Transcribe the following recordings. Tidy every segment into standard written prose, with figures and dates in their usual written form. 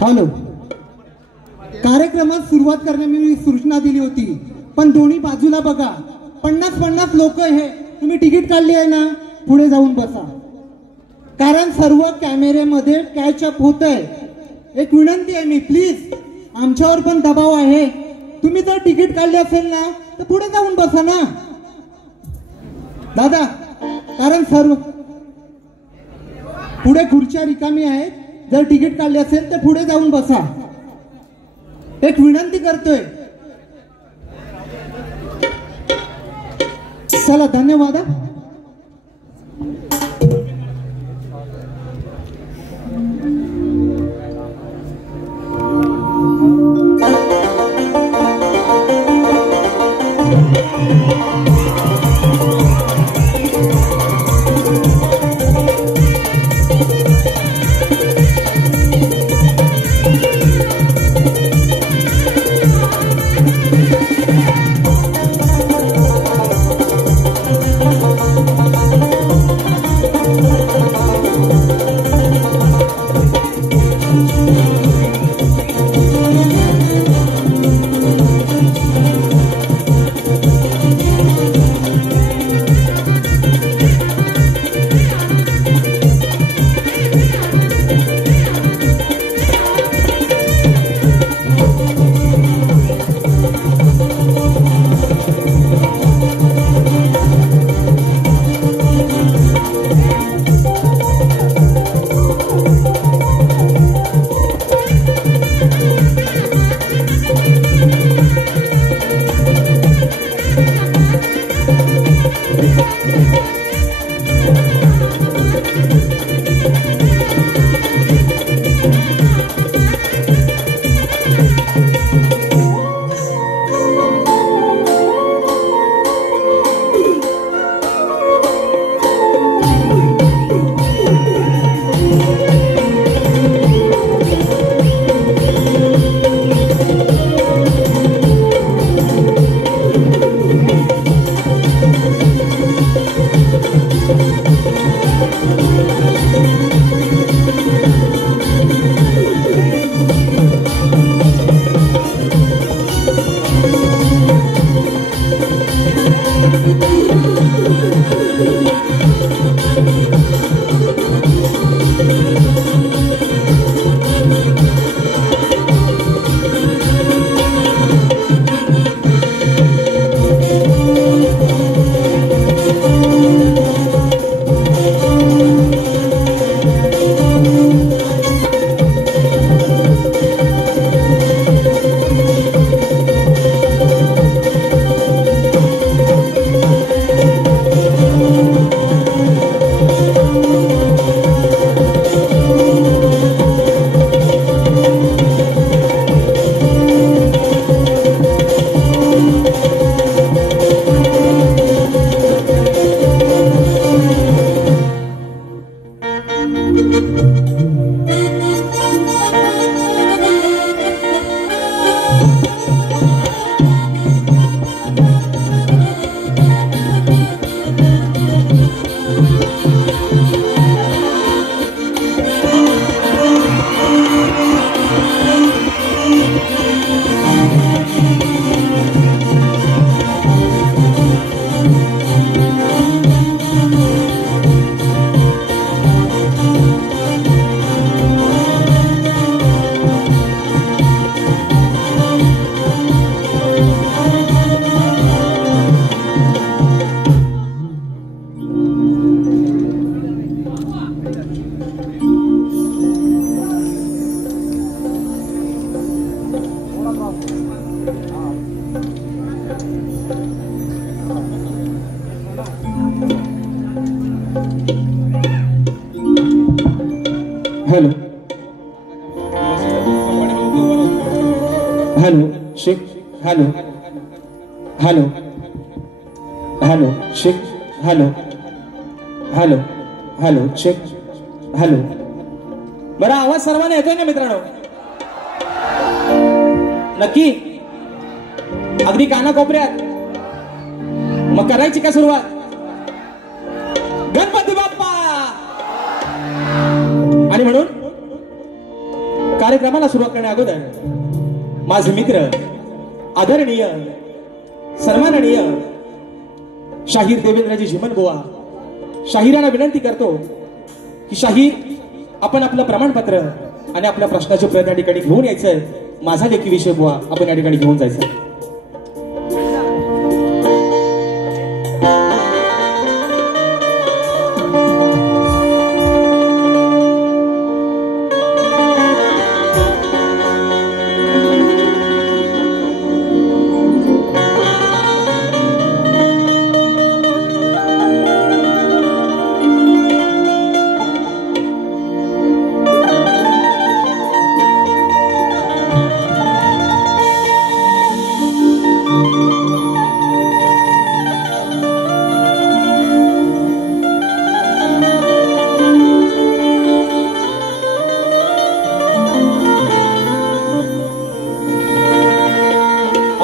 Hello, कार्यक्रमात सुरुवात करण्याची मी सूचना दिली होती, पण दोन्ही बाजूला बघा, 50-50 लोक हे. तुम्ही तिकीट काढली आहे ना, पुढे जाऊन बसा, कारण सर्व कॅमेऱ्यामध्ये कॅचअप होत आहे. एक विनंती आहे मी, प्लीज, आमच्यावर पण दबाव आहे. तुम्ही जर तिकीट काढले असेल ना तर पुढे जाऊन बसा ना दादा, कारण सर्व पुढे खुर्च्या रिकामी आहेत. जर तिकीट काढले असेल तर पुढे जाऊन बसा, एक विनंती करतोय. चला, धन्यवाद. Hello hello Shaikh hello hello hello Shaikh hello hello hello Shaikh hello. बरं आवाज सर्वांना येतोय ना मित्रांनो? नक्की अगदी कानाकोपऱ्यात. मग करायची का सुरुवात? गणपती बाप्पा. आणि म्हणून कार्यक्रमाला सुरुवात करण्या अगोदर माझे मित्र आदरणीय सन्माननीय शाहीर देवेंद्रजी झिमन बुवा शाहिरांना विनंती करतो की शाहीर आपण आपलं प्रमाणपत्र आणि आपल्या प्रश्नाचे उत्तर या ठिकाणी घेऊन यायचंय. माझा लेखी विषय बुवा आपण या ठिकाणी घेऊन जायचं.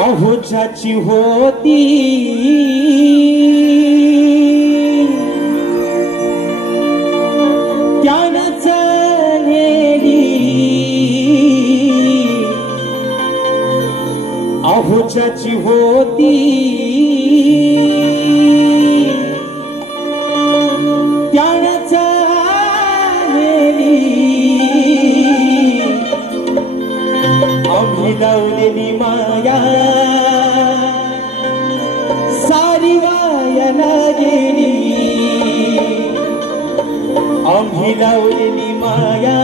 अहोजाची होती त्यानंच नेली. अहोजाची होती त्यानंच नेली. आम्ही लावलेली माया सारी वायाला गेली. आम्ही लावलेली माया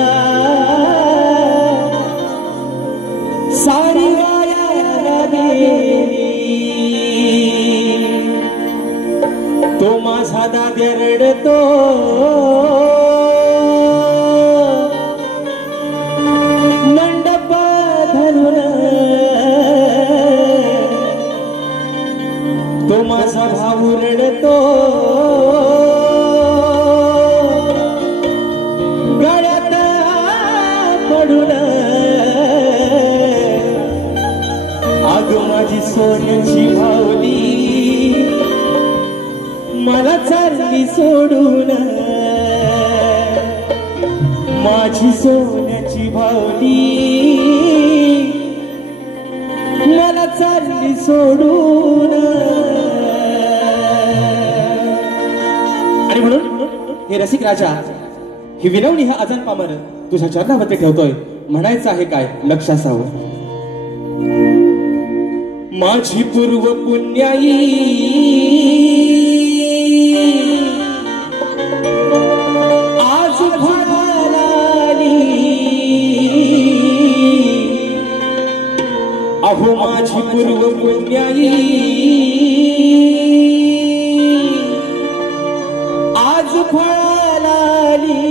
सारी वायाला गेली. तो माझा दाद्या रडतो तो माझा भाऊ रडतो गळ्यात पडून. अग माझी सोन्याची भावली मला चालली सोडून. माझी सोन्याची भावली मला चालली सोडून. आणि म्हणून हे रसिक राजा ही विनवणी हा अजन पामर तुझ्या चरणावरती ठेवतोय. म्हणायचं आहे काय लक्ष असावं. माझी पूर्व पुण्याई आज फळाला आली. अहो माझी पूर्व पुण्याई आज फळाला आली.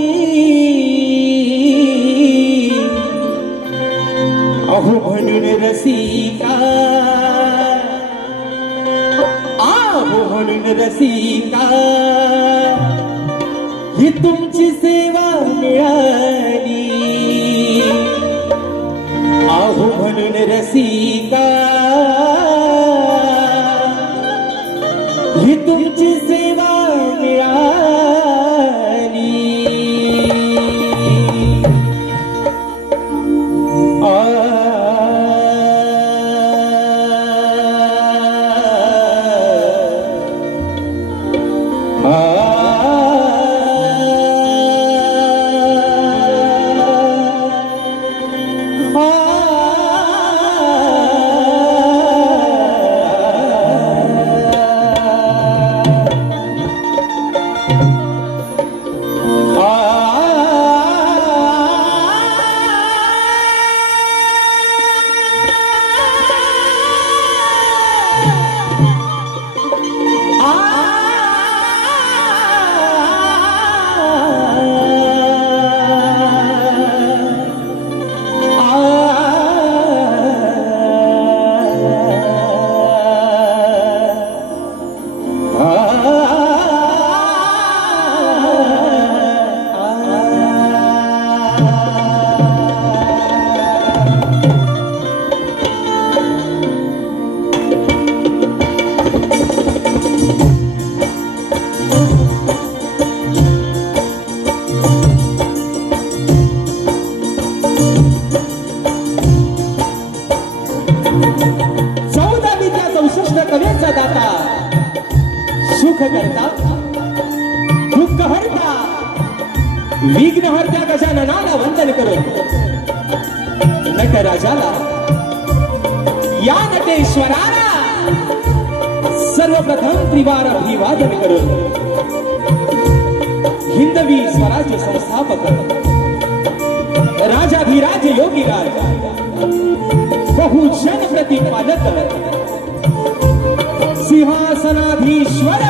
अहो म्हणून रसिका अहो म्हणून रसिका ही तुमची सेवा मिळाली. अहो म्हणून रसिका ही तुमची सेवा मिळाली. दुःख हरता विघ्नहर्त्या गजाननाला वंदन करून नटराजाला या नटेश्वराला सर्वप्रथम त्रिवार अभिवादन करून हिंदवी स्वराज्य संस्थापक राजाधिराज योगीराज बहुजन प्रतिपादक सिंहासनाधीश्वर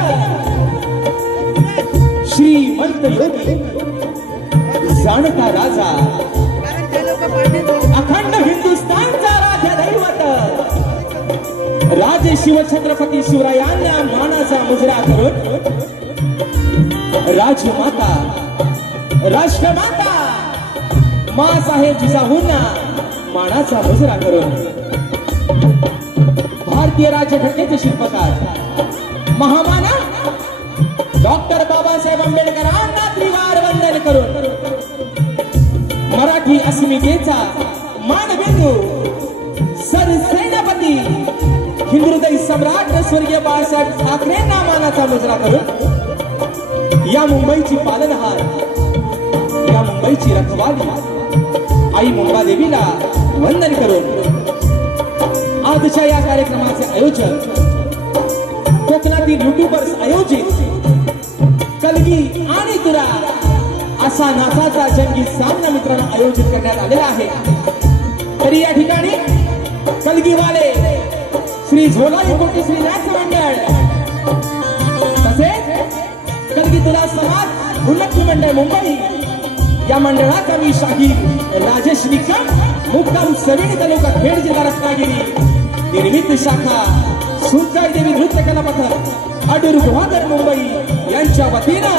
श्रीमंत योगी जाणता राजा अखंड हिंदुस्थानचा राजा दैवत राजे शिवछत्रपती शिवरायांना मानाचा मुजरा करून राजमाता राष्ट्रमाता माँसाहेब जिजाऊंना मानाचा मुजरा करून भारतीय राज्यघटनेचे शिल्पकार महामानव डॉक्टर बाबासाहेब आंबेडकरांना त्रिवार वंदन करून मराठी अस्मितेचा मानबिंदू सरसेनापती हिंदुहृदय सम्राट स्वर्गीय बाळासाहेब ठाकरेंना मानाचा मुजरा करून या मुंबईची पालनहार या मुंबईची रखवाली आई मुंबादेवीला वंदन करून आजच्या या कार्यक्रमाचे आयोजन कोकणातील युट्यूबर्स आयोजित कलगी आणि तुरा असा नाचाचा जंगी सामना मित्रांनो आयोजित करण्यात आलेला आहे। तरी या ठिकाणी कलगीवाले श्री झोलाई कोटी श्री नाट्य मंडळ तसेच कलगी तुरा समाज उन्नती मंडळ मुंबई या मंडळाचा मी शाहीर राजेश निकम मुक्काम सविणी तालुका खेड जिल्हा रत्नागिरी निर्मित शाखा सुंदर देवी नृत्य कला पथक अडूर गुहागर मुंबई यांच्या वतीनं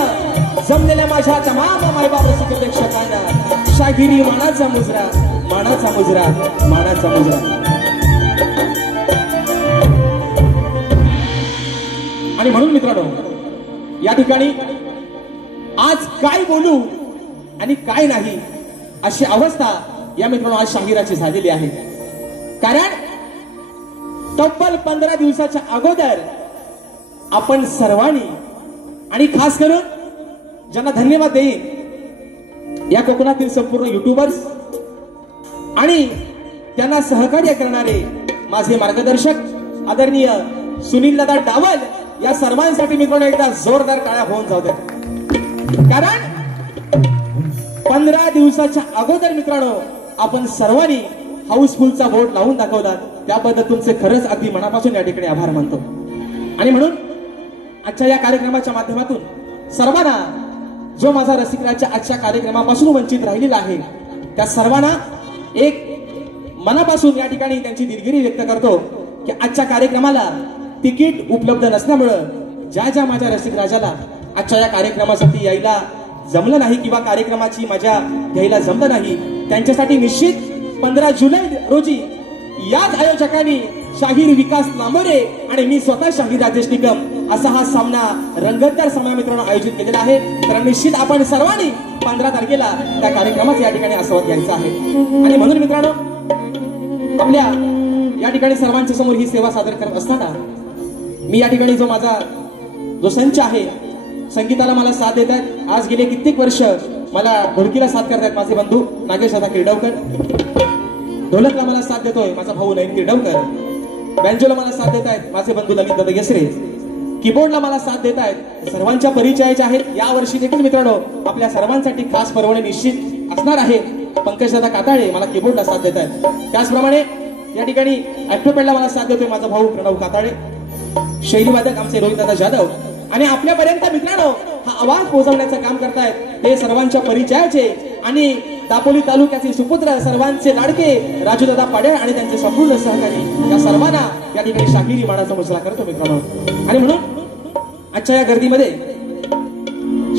जमलेल्या माझ्या तमाम मायबाप रसिक प्रेक्षकांना शाहिरी मानाचा मुजरा मानाचा मुजरा मानाचा मुजरा। आणि म्हणून मित्रांनो या ठिकाणी आज काय बोलू आणि काय नाही अशी अवस्था या मित्रांनो आज शाहिराची झालेली आहे। कारण तब्बल 15 दिवसाच्या अगोदर आपण सर्वांनी आणि खास करून ज्यांना धन्यवाद देईन या कोकणातील संपूर्ण युट्यूबर्स आणि त्यांना सहकार्य करणारे माझे मार्गदर्शक आदरणीय सुनील दादा डावल या सर्वांसाठी मित्रांनो एकदा जोरदार टाळ्या होऊन जाऊ द्या। कारण 15 दिवसाच्या अगोदर मित्रांनो आपण सर्वांनी हाऊसफुलचा बोर्ड लावून दाखवला त्याबद्दल तुमचे खरंच अगदी मनापासून या ठिकाणी आभार मानतो। आणि म्हणून आजच्या या कार्यक्रमाच्या माध्यमातून सर्वांना जो माझा रसिकराजच्या आजच्या कार्यक्रमापासून वंचित राहिलेला आहे त्या सर्वांना एक मनापासून या ठिकाणी त्यांची दिलगिरी व्यक्त करतो की आजच्या कार्यक्रमाला तिकीट उपलब्ध नसल्यामुळं ज्या माझ्या रसिकराजाला आजच्या या कार्यक्रमासाठी यायला जमलं नाही किंवा कार्यक्रमाची मजा घ्यायला जमलं नाही त्यांच्यासाठी निश्चित 15 जुलै रोजी याच आयोजकांनी शाहीर विकास लांबोरे आणि मी स्वतः शाहीर राजेश निकम असा हा सामना रंगतदार सामना मित्रांनो आयोजित केलेला आहे। तर निश्चित आपण सर्वांनी 15 तारखेला त्या कार्यक्रमाचा या ठिकाणी आस्वाद घ्यायचा आहे। आणि म्हणून मित्रांनो आपल्या या ठिकाणी सर्वांच्या समोर ही सेवा सादर करत असताना मी या ठिकाणी जो माझा जो संच आहे संगीताला मला साथ देत आहेत आज गेले कित्येक वर्ष मला ढोलकीला साथ करतायत माझे बंधू नागेश दादा किर्डवकर, ढोलकला मला साथ देतोय माझा भाऊ नयन किर्डवकर, बँजोला मला साथ देत आहेत माझे बंधू ललित दादा यसरे, कीबोर्डला मला साथ देत आहेत सर्वांच्या परिचयाचे आहेत। या वर्षी देखील मित्रांनो आपल्या सर्वांसाठी खास पर्वणी निश्चित असणार आहे। पंकज दादा काताळे मला कीबोर्डला साथ देत आहेत, त्याचप्रमाणे या ठिकाणी ऍक्टोपॅडला मला साथ देतोय माझा भाऊ प्रणव काताळे, शैलीवादक आमचे रोहित दादा जाधव आणि आपल्यापर्यंत मित्रांनो हा आवाज पोहोचवण्याचं काम करतायत हे सर्वांच्या परिचयाचे आणि दापोली तालुक्याचे सुपुत्र सर्वांचे लाडके राजू दादा पाडेळ आणि त्यांचे संपूर्ण सहकारी या सर्वांना या ठिकाणी शाहिरी मानाचा मुजरा करतो मित्रांनो। आणि म्हणून आजच्या या गर्दीमध्ये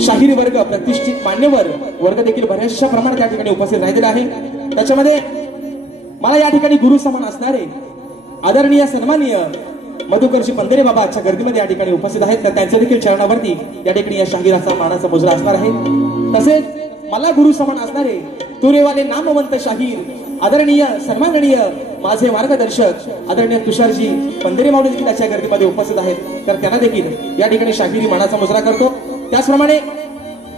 शाहिरी वर्ग प्रतिष्ठित मान्यवर वर्ग देखील बऱ्याचशा प्रमाणात या ठिकाणी उपस्थित राहिलेला आहे। त्याच्यामध्ये मला या ठिकाणी गुरु समान असणारे आदरणीय सन्माननीय मधुकरजी पंधरे बाबा आजच्या गर्दीमध्ये या ठिकाणी उपस्थित आहेत। तर त्यांच्या देखील चरणावरती या ठिकाणी या शाहिराचा मानाचा मुजरा असणार आहे। तसेच मला गुरु समान असणारे तुरेवाले नामवंत शाहीर आदरणीय सन्माननीय माझे मार्गदर्शक आदरणीय तुषारजी पंधरे मावळे देखील आजच्या गर्दीमध्ये उपस्थित आहेत। तर त्यांना देखील या ठिकाणी शाहिरी मानाचा मुजरा करतो। त्याचप्रमाणे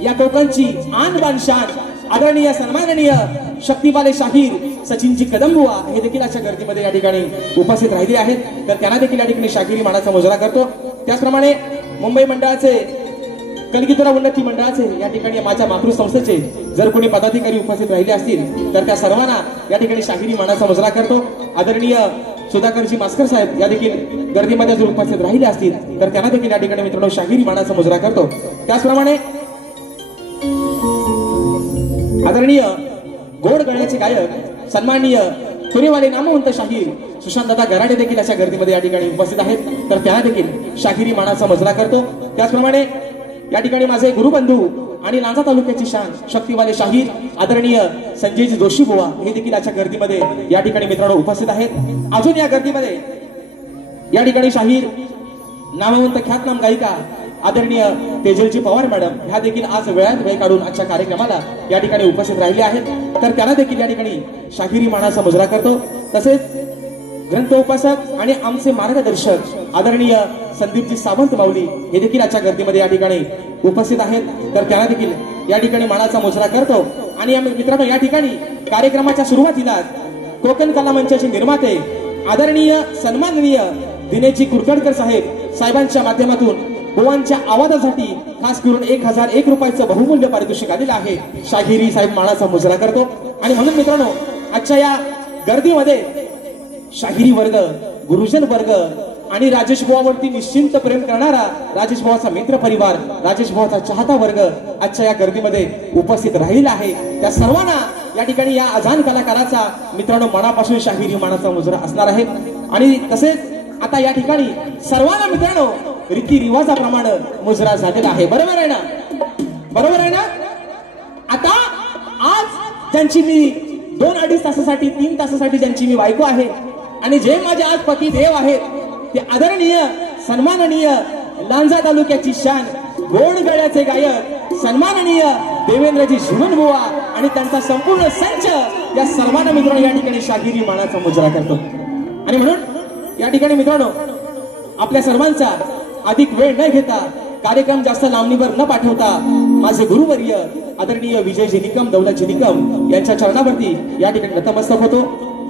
या कोकणची आन बान शान आदरणीय सन्माननीय शक्तिपाले शाहीर सचिनजी कदमबुवा हे देखील अशा गर्दीमध्ये या ठिकाणी उपस्थित राहिले आहेत. तर त्यांना देखील या ठिकाणी शाहिरी मानाचा मुजरा करतो. त्याचप्रमाणे मुंबई मंडळाचे कलगीधरा उन्नती मंडळाचे या ठिकाणी माझ्या मातृसंस्थेचे जर कोणी पदाधिकारी उपस्थित राहिले असतील तर त्या सर्वांना या ठिकाणी शाहिरी मानाचा मुजरा करतो. आदरणीय सुधाकरजी मास्कर साहेब या देखील गर्दीमध्ये जर उपस्थित राहिले असतील तर त्यांना देखील या ठिकाणी मित्रांनो शाहिरी मानाचा मुजरा करतो. त्याचप्रमाणे आदरणीय गोड गळ्याचे गायक सन्माननीय तुरेवाले नामवंत शाहीर सुशांत दादा गराडे देखील अशा गर्दीमध्ये या ठिकाणी उपस्थित आहेत. तर त्यांना देखील शाहिरी मानाचा मुजरा करतो. त्याचप्रमाणे या ठिकाणी माझे गुरुबंधू आणि लांजा तालुक्याची शान शक्तिवाले शाहीर आदरणीय संजयजी जोशी बुवा हे देखील अशा गर्दीमध्ये या ठिकाणी मित्रांनो उपस्थित आहेत. अजून या गर्दीमध्ये या ठिकाणी शाहीर नामवंत ख्यातनाम गायिका आदरणीय तेजलजी पवार मॅडम ह्या देखील आज वेळात वेळ काढून आजच्या कार्यक्रमाला या ठिकाणी उपस्थित राहिले आहेत. तर त्यांना देखील या ठिकाणी शाहिरी मानाचा मुजरा करतो. तसेच ग्रंथ उपासक आणि आमचे मार्गदर्शक आदरणीय संदीपजी सावंत माऊली हे देखील आजच्या गर्दीमध्ये या ठिकाणी उपस्थित आहेत. तर त्यांना देखील या ठिकाणी मानाचा मुजरा करतो. आणि मित्रांनो या ठिकाणी कार्यक्रमाच्या सुरुवातीला कोकण कला मंचाचे निर्माते आदरणीय सन्माननीय दिनेशजी कुरकडकर साहेबांच्या माध्यमातून बुवांच्या आवाजासाठी खास करून 1001 रुपयाचं बहुमूल्य पारितोषिक आलेलं आहे. शाहिरी साहेब मानाचा मुजरा करतो. आणि म्हणून मित्रांनो आजच्या या गर्दीमध्ये शाहिरी वर्ग गुरुजन वर्ग आणि राजेश बुवावरती निश्चिंत प्रेम करणारा राजेश बुवाचा मित्र परिवार राजेश बुवाचा चाहता वर्ग आजच्या या गर्दीमध्ये उपस्थित राहिला आहे. त्या सर्वांना या ठिकाणी या अजान कलाकाराचा मित्रांनो मनापासून शाहिरी मानाचा मुजरा असणार आहे. आणि तसेच आता या ठिकाणी सर्वांना मित्रांनो रीती रिवाजाप्रमाणे मुजरा झालेला आहे. बरोबर आहे ना? बरोबर आहे ना? आता आज ज्यांची मी 2-2.5 तासासाठी 3 तासासाठी ज्यांची मी बायको आहे आणि जे माझे आज पती देव आहेत ते आदरणीय सन्माननीय लांजा तालुक्याची शान गोड गळ्याचे गायक सन्माननीय देवेंद्रजी जीवनबुवा आणि त्यांचा संपूर्ण संच या सर्वांना मित्रांनो या ठिकाणी शाहिरी मानाचा मुजरा करतो. आणि म्हणून या ठिकाणी मित्रांनो आपल्या सर्वांचा अधिक वेळ न घेता कार्यक्रम जास्त लांबणीवर न पाठवता माझे गुरुवर्य आदरणीय विजयजी निकम दौलतजी निकम यांच्या चरणावरती या ठिकाणी नतमस्तक होतो.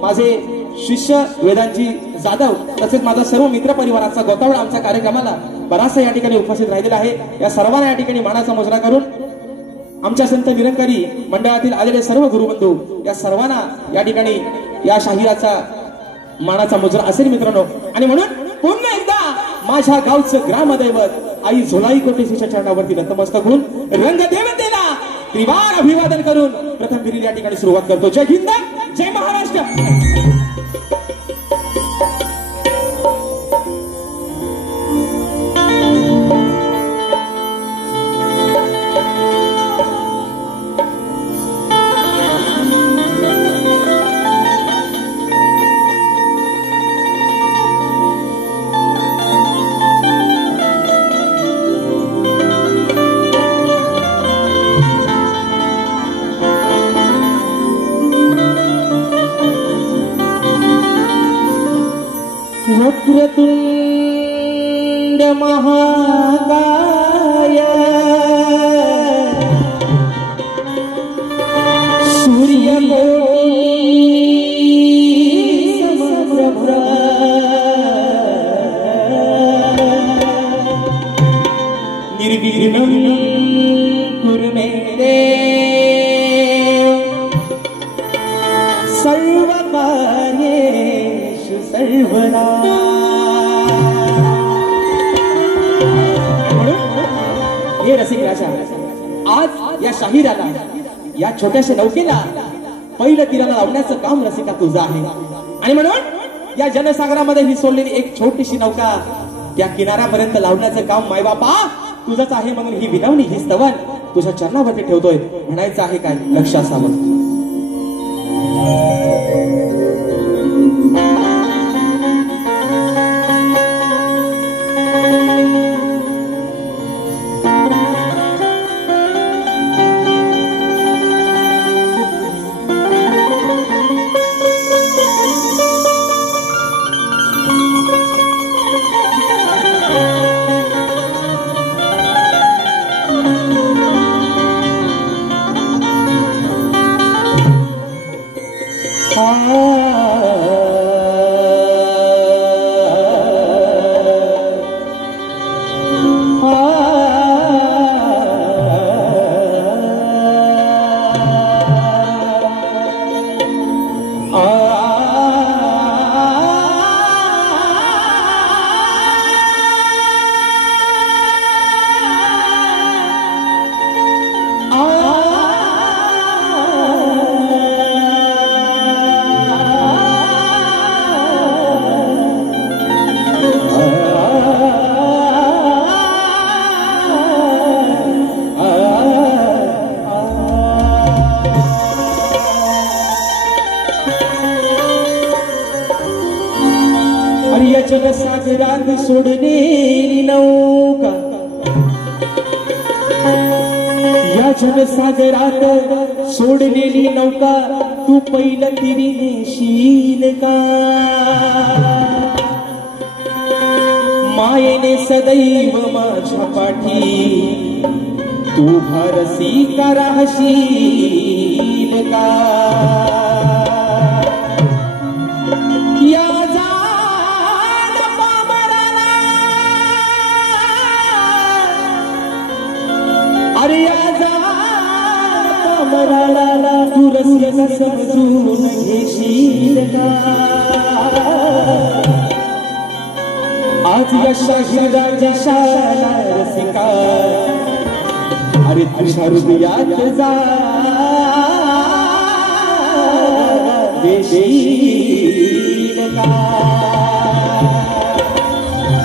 माझे शिष्य वेदांतजी जाधव तसेच माझा सर्व मित्र परिवाराचा गोतावळा आमच्या कार्यक्रमाला बराचसा या ठिकाणी उपस्थित राहिलेला आहे. या सर्वांना या ठिकाणी मानाचा मुजरा करून आमच्या संत निरंकारी मंडळातील आलेले सर्व गुरुबंधू या सर्वांना या ठिकाणी या शाहिराचा मानाचा मुजरा असेल मित्रांनो. आणि म्हणून पुन्हा एकदा माझ्या गावचं ग्रामदैवत आई झोलाई कोटेशीच्या चरणावरती नतमस्तक होऊन रंगदेवतेला त्रिवार अभिवादन करून प्रथम फेरीला या ठिकाणी सुरुवात करतो. जय हिंद, जय महाराष्ट्र. वक्रतुंड महाकाय सूर्यकोटि समप्रभ निर्विघ्नं कुरु मे देव सर्वकार्येषु सर्वदा. हे रसिक राजा आज या शाहिराला या छोट्याशा नौकेला पहिलं तीराला लावण्याचं काम रसिका तुझं आहे. आणि म्हणून या जनसागरामध्ये ही सोडलेली एक छोटीशी नौका त्या किनाऱ्यापर्यंत लावण्याचं काम मायबापा तुझंच आहे. म्हणून ही विनवणी ही स्तवन तुझ्या चरणावरती ठेवतोय. म्हणायचं आहे काय लक्ष असावं. या जनसागरात सोडलेली नौका तू पहिलं तिरी नेशील का? मायेने सदैव माझ्या पाठी तू भारसी का राहशील का? या जाण पामराला, अरे या जाण पामराला तू रसिक समजून घेशील का? आज या शाहिराच्या शाला रसिका, अरे तुझ्या हृदयात जा देशील का?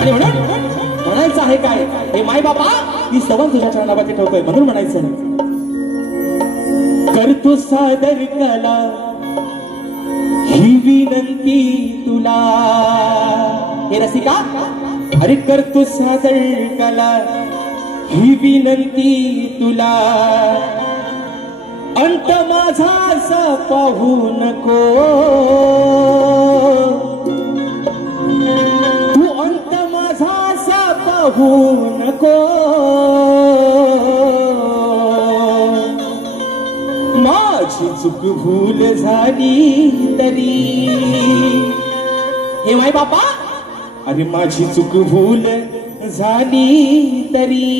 आणि म्हणायचं आहे काय, हे माय बाबा ही सवय तुझ्या चरणावरती ठेवतोय म्हणून म्हणायचं करतो सादर कला ही विनंती तुला. हे रसिका, अरे करतो सादर कला ही विनंती तुला. अंत माझा पाहू नको तू, अंत माझा पाहू नको. माझी चूक भूल झाली तरी, हे माय बापा, अरे माझी चूक भूल झाली तरी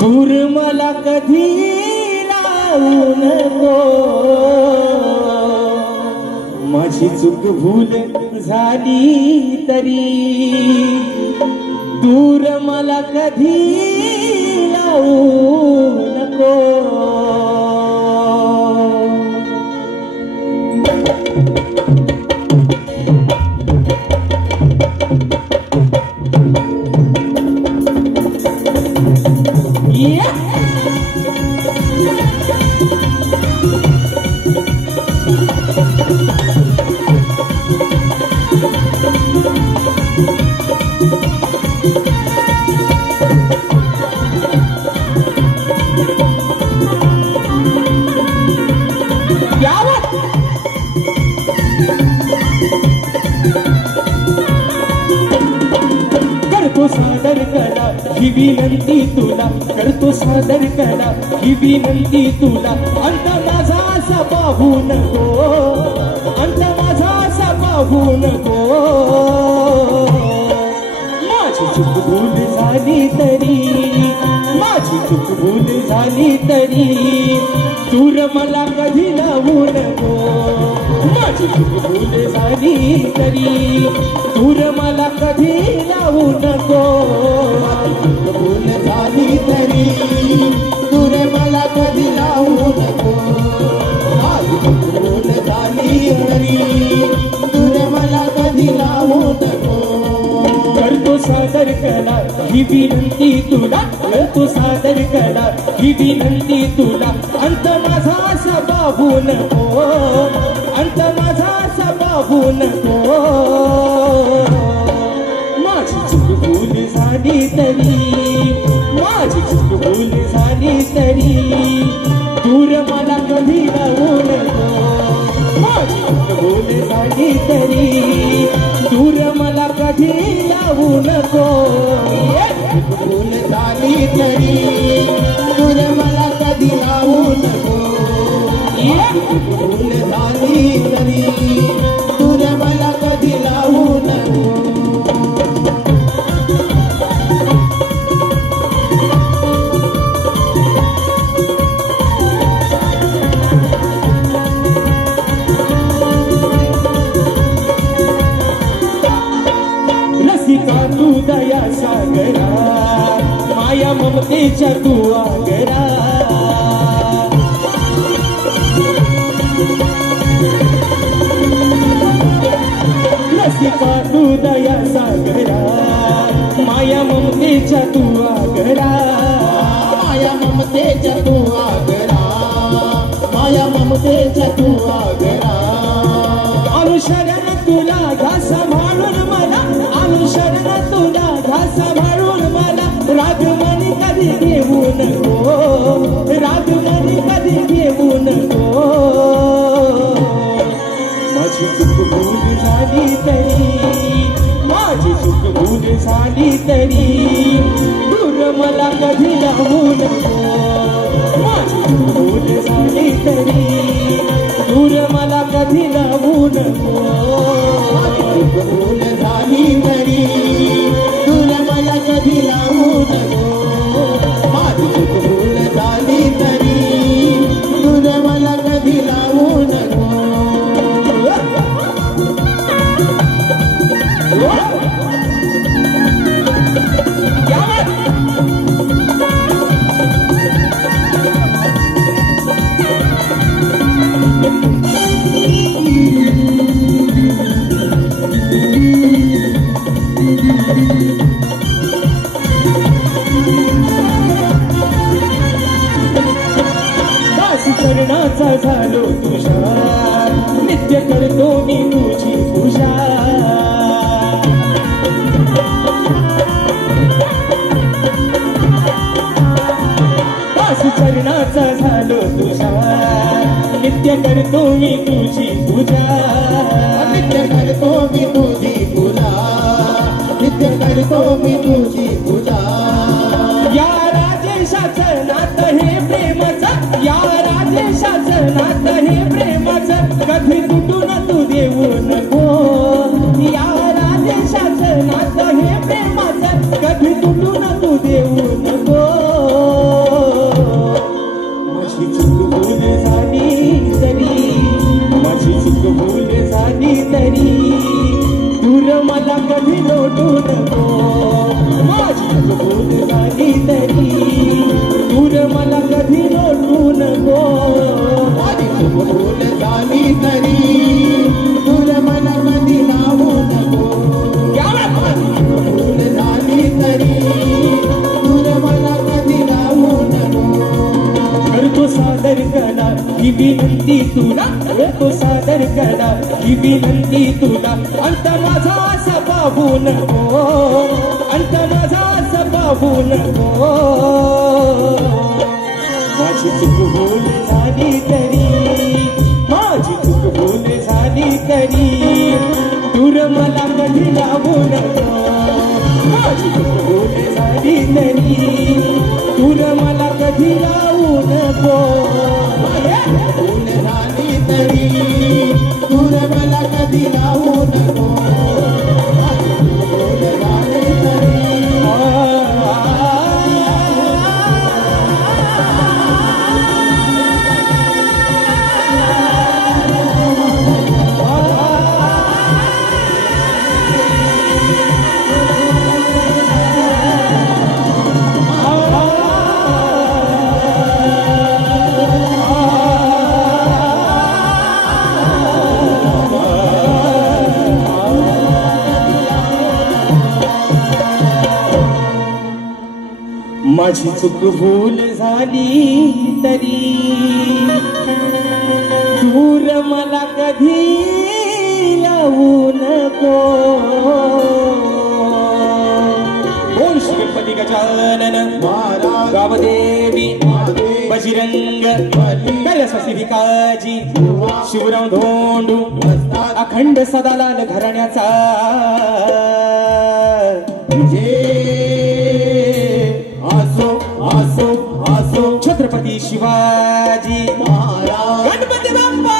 दूर मला कधी लावू नको. माझी चूक भूल झाली तरी दूर मला कधी लावू नको. करतो सादर कला ही विनंती तुला, करतो सादर कला ही विनंती तुला. अंत माझा असा पाहू नको, अंत माझा असा पाहू नको. माझी चूक भूल झाली तरी, माझी चूक भूल झाली तरी दूर मला कधी लावू नको. माझी चूक भूल झाली तरी दूर मला कधी लावू नको. माझी चूक भूल झाली तरी दूर मला कधी लावू नको. माझी चूक भूल झाली तरी दूर मला कधी लावू नको. करतो सादर कला ही विनंती तुला, करतो सादर कला ही विनंती तुला. अंत माझा असा पाहू नको, अंत माझा असा पाहू नको. माझी चूक भूल झाली तरी, माझी चूक भूल झाली तरी दूर मला कधी लावू नको. माझी चूक भूल झाली तरी दूर मला कधी लावू नको. चूक भूल झाली तरी दूर मला कधी लावू नको. चूक भूल झाली तरी दूर मला कधी लावू नको. रसिका तू दया सागरा, माया ममतेच्या तू आगरा. रसिका तू दया सागरा, माया ममतेच्या तू आगरा. माया ममतेच्या तू आगरा, माया ममतेच्या तू आगरा. अनुशरण तुला घा सांभाळून मला, अनुशरण तुला घा सांभाळून मला. रागमणी कधी घेऊ नको राजधानी कधी घेऊ नको माझी चूक भूल झाली तरी माझी चूक भूल झाली तरी दूर मला कधी राहू नको माझी चूक भूल झाली तरी दूर मला कधी राहू नको भूल झाली तरी दूर मला कधी लावू नको माझी चूक भूल झाली तरी दूर मला कधी लावू नको करण्याचा झालो तुझा नित्य करतो मी तुझी पूजा दास चरणाचा झालो तुझा नित्य करतो मी तुझी पूजा नित्य करतो मी तुझी पूजा नित्य करतो मी तुझी पूजा या राजेशाचं नातं हे प्रेमाचं या राजेशाचं नातं हे प्रेमाचं कधी तुटून तू देऊ नको या राजेशाचं नातं हे प्रेमाचं कधी तुटून तू देऊ नको माझी चूक भूल झाली तरी माझी चूक भूल झाली तरी दूर मला कधी लोटू नको माझी चूक भूल झाली तरी दूर मला कधी लोटू नको माझी चूक भूल झाली तरी दूर मला कधी लावू नको माझी चूक भूल झाली तरी दूर मला कधी लावू नको करतो सादर करा ही विनंती तुला करतो सादर करा ही विनंती तुला अंत माझा असा पाहू नको अंत माझा असा पाहू नको माझी चूक भूल झाली तरी माझी चूक भूल झाली तरी दूर मला कधी लावू नको माझी चूक भूल झाली तरी दूर मला कधी लावू नको भूल झाली तरी दूर मला कधी लावू नको माझी चूक भूल झाली तरी माझी चूक भूल झाली तरी दूर मला कधी लावू नको ओम श्री गणपती गजानन महाराज गावदेवी बजरंग कैलासवासी भिकाजी शिवराम धोंडू अखंड सदालाल घराण्याचा आसो आसो आसो छत्रपती शिवाजी महाराज गणपती बाप्पा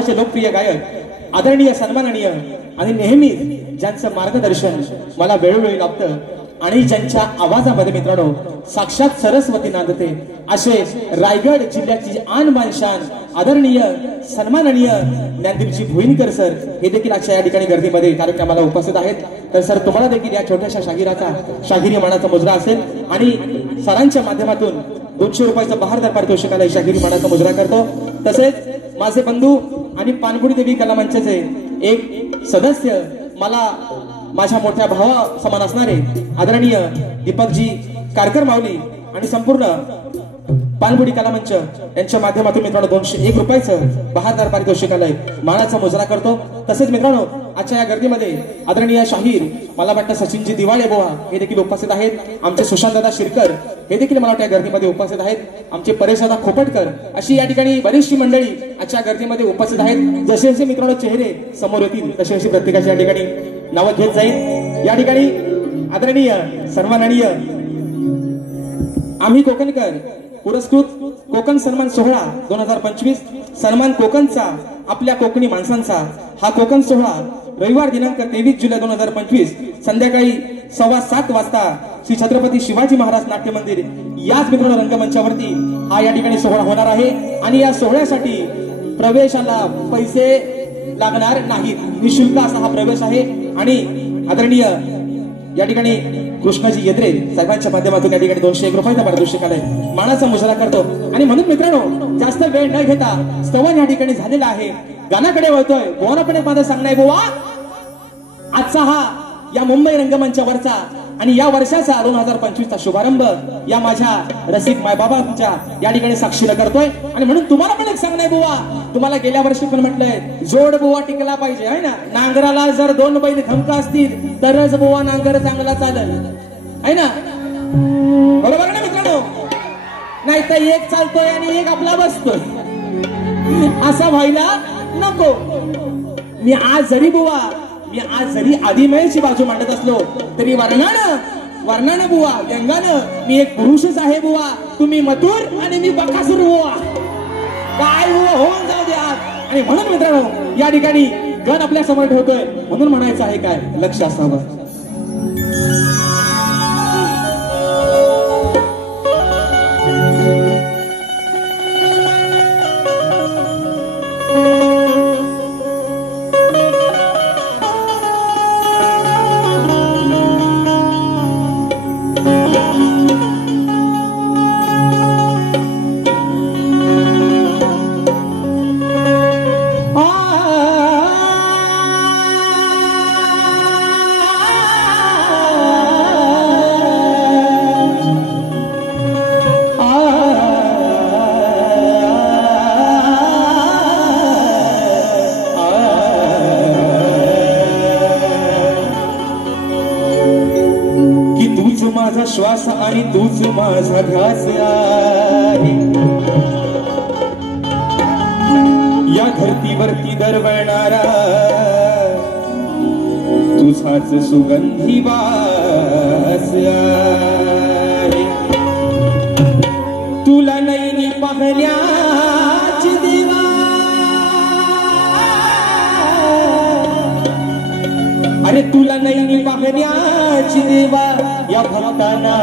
महाराष्ट्राचे लोकप्रिय गायक आदरणीय सन्माननीय आणि नेहमीच ज्यांचं मार्गदर्शन मला वेळोवेळी लाभतं आणि ज्यांच्या आवाजामध्ये मित्रांनो साक्षात सरस्वती नांदते असे रायगड जिल्ह्याची आन बान शान आदरणीय सन्माननीय ज्ञानदीपजी भोईनकर सर हे देखील आजच्या या ठिकाणी गर्दीमध्ये कार्यक्रमाला उपस्थित आहेत. तर सर तुम्हाला देखील या छोट्याशा शाहिरी मानाचा मुजरा असेल आणि सरांच्या माध्यमातून 200 रुपयाचा बहारदार पारितोषिकाला शाहिरी मानाचा मुजरा करतो. तसेच माझे बंधू आणि पानपुडी देवी कला मंचाचे एक सदस्य मला माझ्या मोठ्या भावा समान असणारे आदरणीय दीपकजी कारकर माऊली आणि संपूर्ण पानपुडी कला मंच यांच्या माध्यमातून मित्रांनो 201 रुपयाचं बहारदार पारितोषिकालय मानाचा मुजरा करतो. तसेच मित्रांनो आजच्या या गर्दीमध्ये आदरणीय शाहीर मला वाटतं सचिनजी दिवाळे बोवा हे देखील उपस्थित आहेत. आमचे सुशांतदादा शिरकर हे देखील मला वाटतं या गर्दीमध्ये उपस्थित आहेत. आमचे परेशदादा खोपटकर अशी या ठिकाणी बरीचशी मंडळी आजच्या गर्दीमध्ये उपस्थित आहेत. जसे जसे मित्रांनो चेहरे समोर येतील तसे तसे प्रत्येकाची या ठिकाणी नावं घेत जाईल. या ठिकाणी आदरणीय सन्माननीय आम्ही कोकणकर पुरस्कृत कोकण सन्मान सोहळा 2025 सन्मान कोकणचा आपल्या कोकणी माणसांचा हा कोकण सोहळा रविवार दिनांक 23 जुलै 2025 संध्याकाळी 7:15 वाजता श्री छत्रपती शिवाजी महाराज नाट्य मंदिर याच मित्रांनो रंगमंचावरती हा या ठिकाणी सोहळा होणार आहे. आणि या सोहळ्यासाठी प्रवेशाला पैसे लागणार नाहीत, निशुल्क असा हा प्रवेश आहे. आणि आदरणीय या ठिकाणी कृष्णाजी येद्रे साहेबांच्या माध्यमातून या ठिकाणी 201 रुपयाचा पारितोषिकालय मानाचा मुजरा करतो. आणि म्हणून मित्रांनो जास्त वेळ न घेता स्तवन या ठिकाणी झालेला आहे. गाण्याकडे वळतोय. बोवाना पण एक माझं सांगणं आहे बोवा, आजचा हा या मुंबई रंगमंचावरचा आणि या वर्षाचा 2025चा शुभारंभ या माझ्या रसिक मायबाबांच्या या ठिकाणी साक्षीला करतोय. आणि म्हणून तुम्हाला पण एक सांगणं आहे बुवा, तुम्हाला गेल्या वर्षी पण म्हटलंय जोड बुवा टिकला पाहिजे आहे ना. नांगराला जर 2 बैल खमका असतील तरच बुवा नांगर चांगला चालेल आहे ना, बरोबर ना मित्रांनो. नाही तर एक चालतोय आणि एक आपला बसतोय असा व्हायला नको. मी आज जरी आदिमयची बाजू मांडत असलो तरी वर्णानं बुवा व्यंगानं मी एक पुरुषच आहे बुवा. तुम्ही मथुर आणि मी बकासूर बुवा. काय बुवा होऊन जाऊ द्या. आणि म्हणून मित्रांनो या ठिकाणी गण आपल्या समोर ठेवतोय म्हणून म्हणायचं आहे काय लक्ष असावं. माझा श्वास आणि तूच माझा ध्यास आहे. या धरतीवरती दरवळणारा तुझाच सुगंधी वास आहे. तुला नैनी पाहण्याची देवा अरे तुला नैनी पाहण्याची देवा या भक्तांना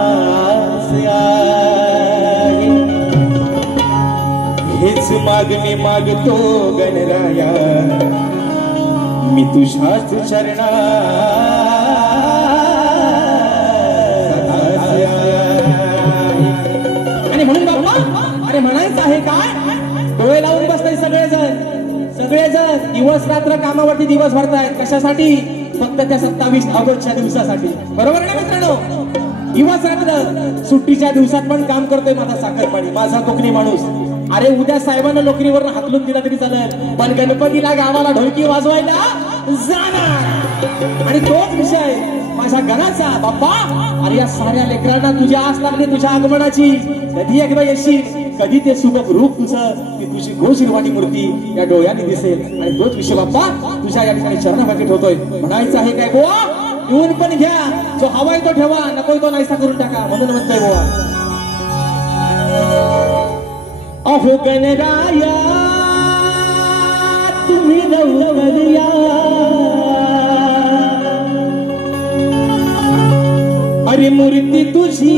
हेच मागणे मागतो गणराया मी तुझ्याच चरणा. आणि म्हणून बाबा अरे म्हणायचं आहे काय डोळे लावून बसताय सगळेजण दिवस रात्र कामावरती दिवस भरतायत. कशासाठी? फक्त त्या 27 ऑगस्टच्या दिवसासाठी. बरोबर ना मित्रांनो. दिवस रात्र सुट्टीच्या दिवसात पण काम करतोय माझा साखरपाणी माझा कोकणी माणूस. अरे उद्या साहेबांना नोकरीवर हाकलून दिला तरी चालेल पण गणपतीला गावाला ढोलकी वाजवायला जाणार. आणि तोच विषय माझ्या गणाचा बाप्पा. अरे या साऱ्या लेकरांना तुझ्या आस लागली तुझ्या आगमनाची. कधी एकदा येशील कधी ते सुबक रूप तुझं की तुझी गोशिरवाणी मूर्ती या डोळ्याने दिसेल. आणि तोच विषय बाप्पा तुझ्या या ठिकाणी चरणाभागी ठेवतोय. म्हणायचं आहे काय गोवा येऊन पण घ्या. जो हवाय तो ठेवा नकोय तो नाहीसा करून टाका. म्हणून म्हणतोय गोवा अहो गणराया तू लवकर या अरे मूर्ती तुझी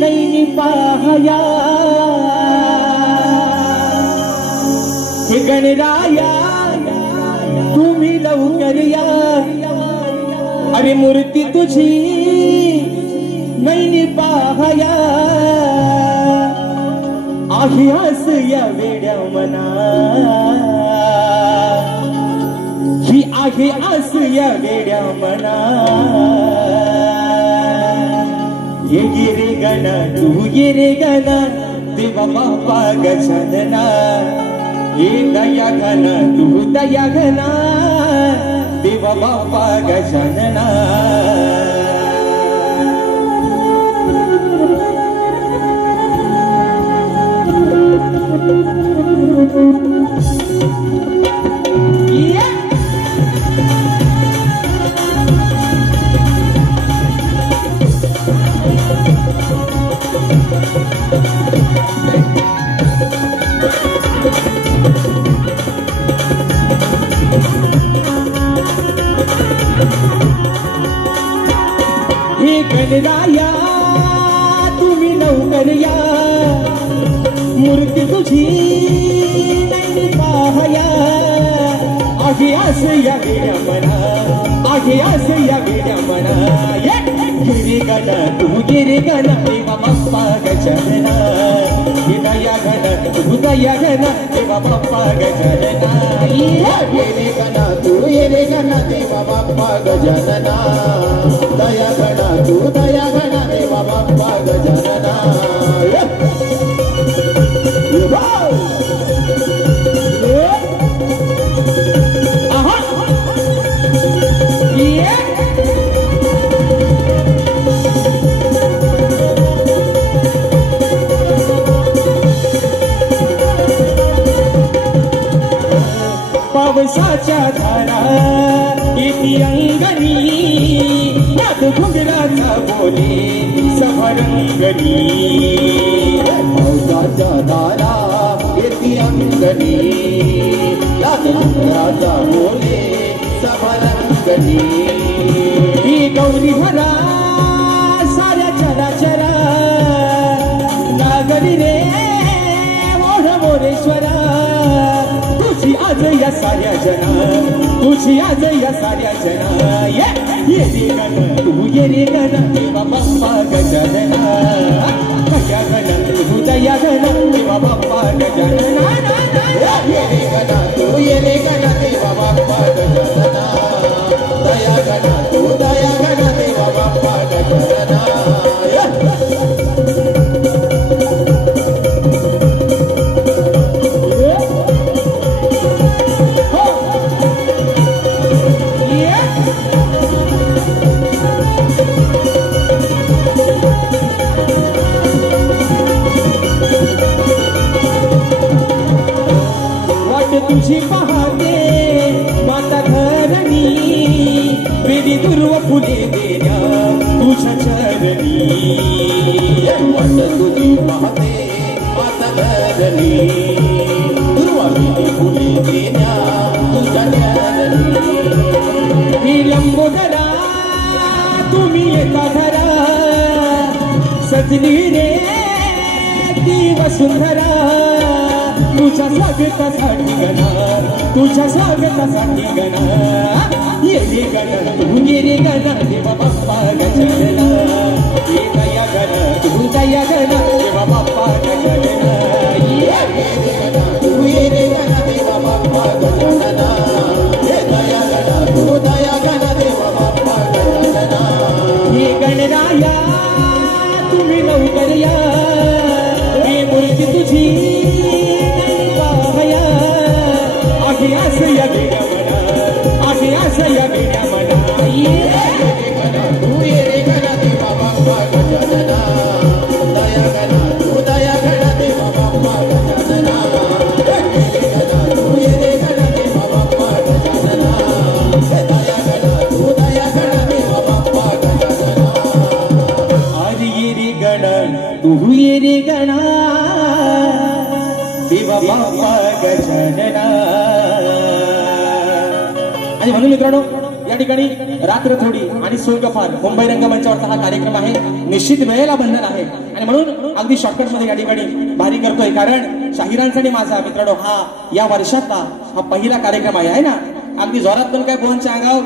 नैनी पाहया हे गणराया तुम्ही लवकर या अरे मूर्ती तुझी नैनी पाहया आहे आस या वेड्या मना ही आहे आस या वेड्या मना ये गिरे गणा तू गिरे गणा देवा बापा गजानना ये दया घना तू दया घना देवा बापा गजानना हे गणराया तुम्ही लवकर या मूर्ती तुझी नाही पाहया आहे आस या वेड्या मना आहे आस या वेड्या मना गिरे गणा तू गिरे गणा देवा बाप्पा गजानना हे दया गणा तू दया गणा देवा बाप्पा गजानना येरे गणा तू येरे गणा देवा बाप्पा गजानना दया गणा तू दया गणा देवा बाप्पा गजानना पावसाच्या धारा येती अंगणी यात घुंगराचा बोले सभरंगणी पावसाच्या धारा येती अंगणी यात घुंगराचा बोले सभरंगणी ही गौरी भरा साऱ्या चराचरा नागरी रे मोढ मोरेश्वरा तुझी आज या साऱ्या जना तुझी आज या साऱ्या जना ये रे गण तू ये रे गण देवा बाप्पा गजानना दया गण तू दया गण देवा बाप्पा गजानना येरे गणा तू येरे गणा देवा बाप्पा गजानना दया गणा तू दया गणा देवा बाप्पा गजानना तुझी पाहते माता धरणी वेदी दुर्व फुले देण्या तुझ्या चरणी वाट तुझी पाहते माता धरणी दुर्वा वेदी फुले देण्या तुझ्या चरणी ही लंबोदरा तुम्ही येता धरा सजली रे ती वसुंधरा तुझ्या स्वागतासाठी गणा तुझ्या स्वागतासाठी गणा ये रे गणा तू ये रे गणा देवा बाप्पा गजानना ये दया गणा तू दया गणा देवा बाप्पा गजानना येरे गणा तू येरे गणा देवा बाप्पा गजानना हे दया गणा तू दया गणा देवा बाप्पा गजानना हे गणराया तुम्ही लवकर या ही मूर्ती तुझी आहे आस या वेड्या मना आहे आस या वेड्या मना येरे गणा तू येरे गणा देवा बाप्पा गजानना दया गणा तू दया गणा देवा बाप्पा गजानना येरे गणा तू येरे गणा देवा बाप्पा गजानना दया गणा तू दया गणा देवा बाप्पा गजानना आज ये रे गणा तू ये रे गणा देवा बाप्पा गजानना म्हणून मित्रांनो या ठिकाणी रात्र थोडी आणि सोंग फार मुंबई रंगमंचावरचा हा कार्यक्रम आहे, निश्चित वेळेला बंधन आहे आणि म्हणून अगदी शॉर्टकट मध्ये या ठिकाणी भारी करतोय, कारण शाहिरांचा आणि माझा मित्रांनो हा या वर्षातला हा पहिला कार्यक्रम आहे ना. अगदी जोरात पण काय बोलच्या अंगावर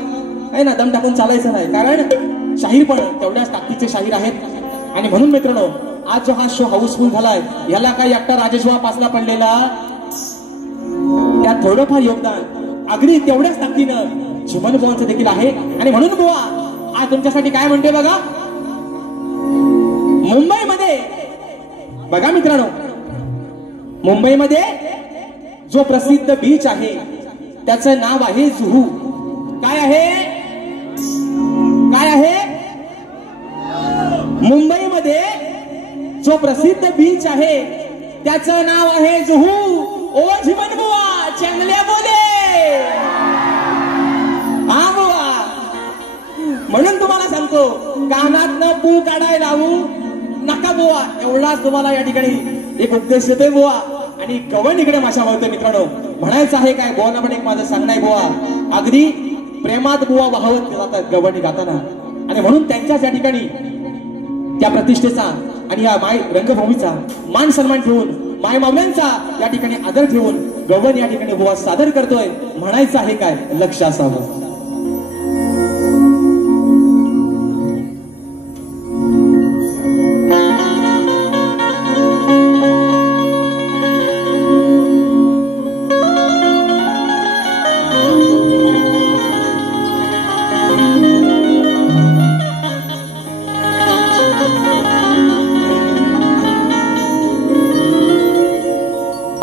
आहे ना दम टाकून चालायचं नाही, कारण शाहीर पण तेवढ्याच ताकदीचे शाहीर आहेत आणि म्हणून मित्रांनो आज जो हा शो हाऊसफुल झालाय याला काही एकटा राजेशवा पासला पडलेला त्यात थोडंफार योगदान अगदी तेवढ्याच ताकदीनं चिमण बुवांचं देखील आहे आणि म्हणून बुवा आज तुमच्यासाठी काय म्हणते बघा. मुंबईमध्ये बघा मित्रांनो, मुंबईमध्ये जो प्रसिद्ध बीच आहे त्याचं नाव आहे जुहू. काय आहे? काय आहे? मुंबईमध्ये जो प्रसिद्ध बीच आहे त्याचं नाव आहे जुहू. ओ चिमण बुवा चांगल्या बोले. हा बुवा, म्हणून तुम्हाला सांगतो कानातनं पू काढायला लावू नका बुवा, एवढाच तुम्हाला या ठिकाणी एक उपदेश देतोय बुवा. आणि गवण इकडे माशा वळतोय मित्रांनो. म्हणायचं आहे काय बुवाला पण एक माझं सांगणं आहे बुवा, अगदी प्रेमात बुवा वाहवत जातात गवणी गाताना आणि म्हणून त्यांच्याच या ठिकाणी त्या प्रतिष्ठेचा आणि या माय रंगभूमीचा मान सन्मान ठेवून माय मावल्यांचा या ठिकाणी आदर ठेवून गवण या ठिकाणी बुवा सादर करतोय. म्हणायचं आहे काय लक्ष असावं.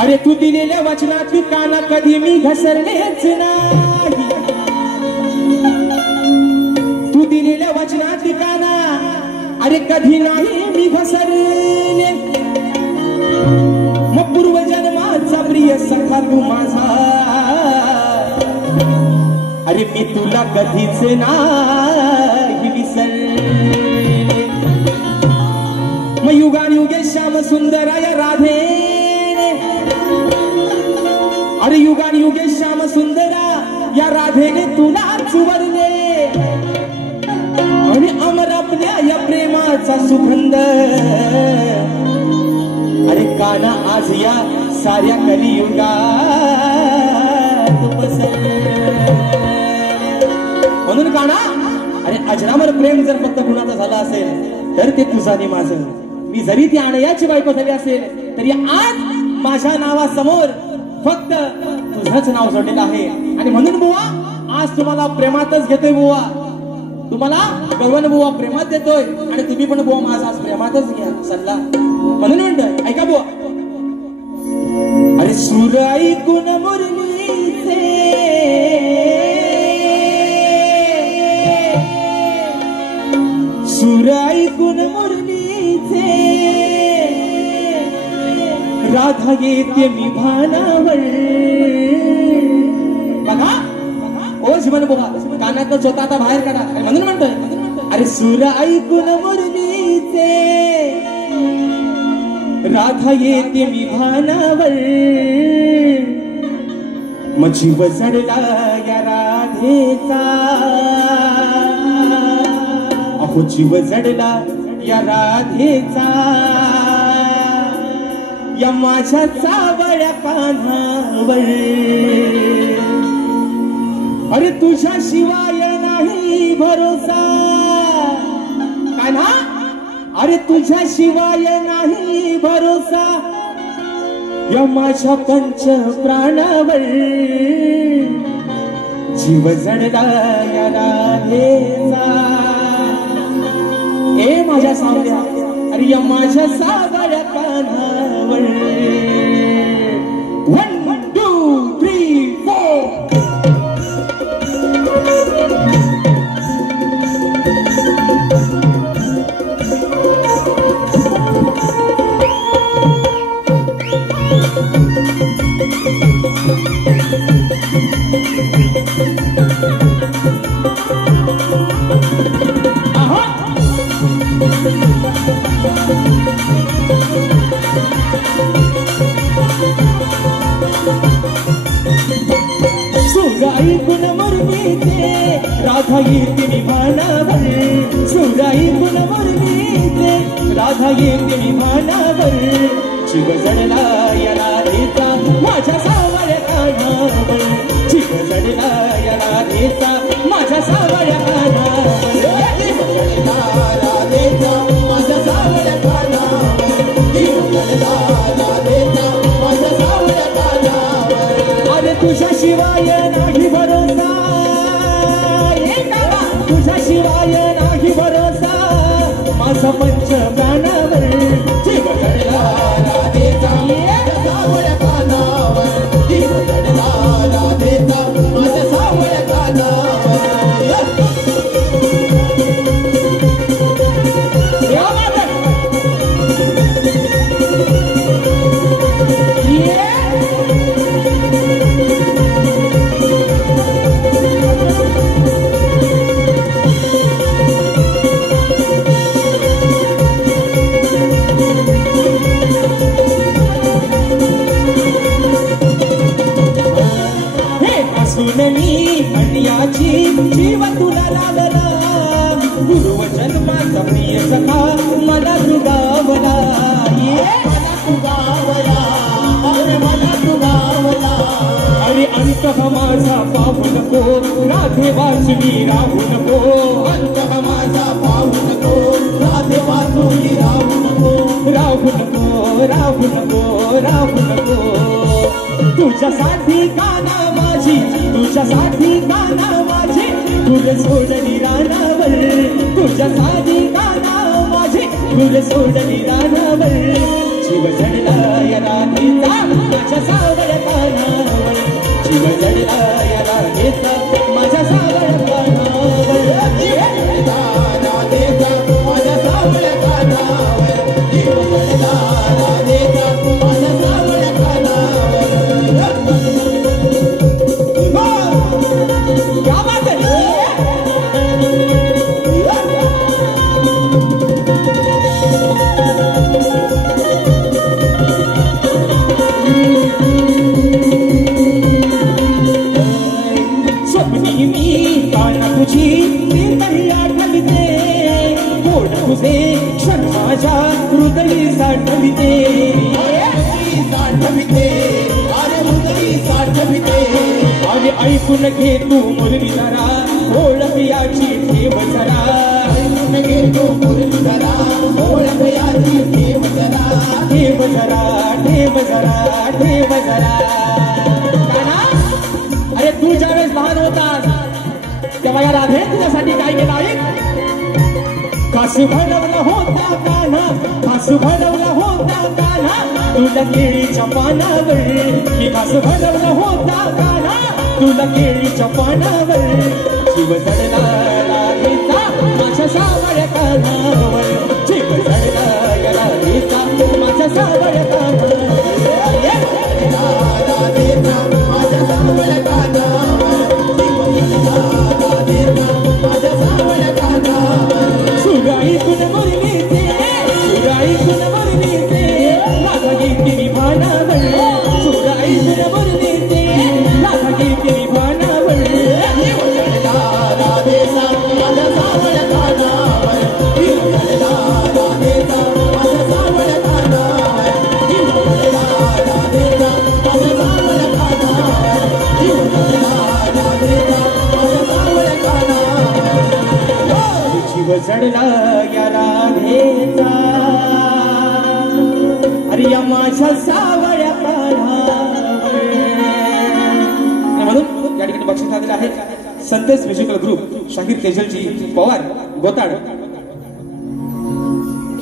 अरे तू दिलेल्या वचनात काना कधी मी घसरलेच नाही. तू दिलेल्या वचनात काना अरे कधी नाही मी घसरले. मग पूर्वजन्माचा प्रिय सखा तू माझा, अरे मी तुला कधीच नाही विसरले. मग युगानुगे श्याम सुंदराय राधे, अरे युगानुगे श्याम सुंदरा या राधेने तुलाच वरले. आणि अमर आपल्या या प्रेमाचा सुगंध अरे काना आज या साऱ्या कलियुगात पसरले. म्हणून काना अरे अजरामर प्रेम जर फक्त कुणाचं झालं असेल तर ते तुझं आणि माझं. मी जरी ती आणयाची बायको झाली असेल तरी आज माझ्या नावासमोर फक्त तुझंच नाव जोडलेलं आहे. आणि म्हणून बुवा आज तुम्हाला प्रेमातच घेतोय बुवा, तुम्हाला गवण बुवा प्रेमात देतोय आणि तुम्ही पण बुवा माझा आज प्रेमातच घ्या सल्ला. म्हणून म्हणत ऐका बुवा, अरे सूर ऐकून मुरलीचे सूर ऐकून मुरलीचे राधा येते मी भानावर. बघा ओ जीवन बुवा कानात स्वतः आता बाहेर काढा. म्हणून म्हणतोय अरे सूर ऐकून मुरलीचे राधा येते मी भानावर. मग जीव जडला या राधेचा, अहो जीव जडला या राधेचा या माझ्या चावळ्या कान्हावर. अरे तुझ्या शिवाय नाही भरोसा कान्हा, अरे तुझ्या शिवाय नाही भरोसा या माझ्या पंच प्राणावर. जीव जडला या राधेचा, ए माझ्या सावल्या अरे या माझ्या सावळ्या कान्हावर. 1 2 3 4 aha राधा येते भानावर सुराई पुनवर्णीते राधा येते भानावर जीव जडला या राधेचा माझ्या सावळ्या कानावर जीव जडला या राधेचा माझ्या सावळ्या कानावर जीव जडला राधेचा माझ्या सावळ्या कानावर जीव जडला राधेचा माझ्या सावळ्या कानावर अरे तुझ्याशिवाय नाही भरोसा तुझ्याशिवाय नाही भरोसा माझा पंच प्राणावर जीव जडला राधेचा माझ्या सावळ्या कानावर जीव जडला राधेचा माझ्या सावळ्या कानावर अन्याची जीव तुला लागला पूर्वजन माझा प्रिय सखा मला दुगावला मला तुगावला अरे मला तुगावला अरे अंत माझा पाहू नको राधे वाचली राहू नको अंत माझा पाहू नको राधे वाचली राहू नको राहू नको राहू नको राहू नको तुझ्यासाठी काना माझी तुझ्यासाठी काना माझी तुझे सोडली रानावर तुझ्यासाठी काना माझी तुझे सोडली रानावर जीव जडला या राधेचा माझ्या सावळ्या कानावर जीव जडला या राधेचा माझ्या सावळ्या कानावर राधेचा माझ्या सावळ्या कानावर जीव जडला राधेचा माझ्या सावळ्या कानावर क्या बात है स्वप्नी मी काना तुझी निर्मळी आठवते गोड तुझे क्षण माझ्या हृदयी साठविते साठविते अरे हृदयी साठविते अरे ऐकून घे तू मुरली जरा ओळख याची ठेव जरा ऐकून घे तू मुरली जरा ओळख याची ठेव जरा ठेव जरा ठेव जरा ठेव जरा काना अरे तू ज्यावेळेस लहान होतास तेव्हा या राधे तुझ्यासाठी काय केलं ऐक कास भरवला होता काना कास भरवला होता काना तुला केळीच्या पानावर की कास भरवला होता काना तुला केळीच्या पानावर जीव जडला राधेचा माझ्या सावळ्या कानावर जीव जडला या राधेचा माझ्या सावळ्या कानावर राधेचा माझ्या सावळ्या कानावर जीव जडला राधेचा माझ्या सावळ्या कानावर सुराई कुण मुरलीचे सुराई कुण मुरलीचे राधा गीती भानावर सुराई कुण मुरलीचे राधा गीती भानावर जीव जडला राधेचा माझ्या सावळ्या कानावर जीव जडला राधेचा माझ्या सावळ्या कानावर जीव जडला राधेचा माझ्या सावळ्या कानावर जीव जडला राधेचा माझ्या सावळ्या कानावर जीव जडला या राधेचा अरे या माझ्या सावळ्या कानावर म्हणून या ठिकाणी बक्षीस आलेलं आहे संदेश म्युझिकल ग्रुप शाहीर तेजलजी पवार गोताड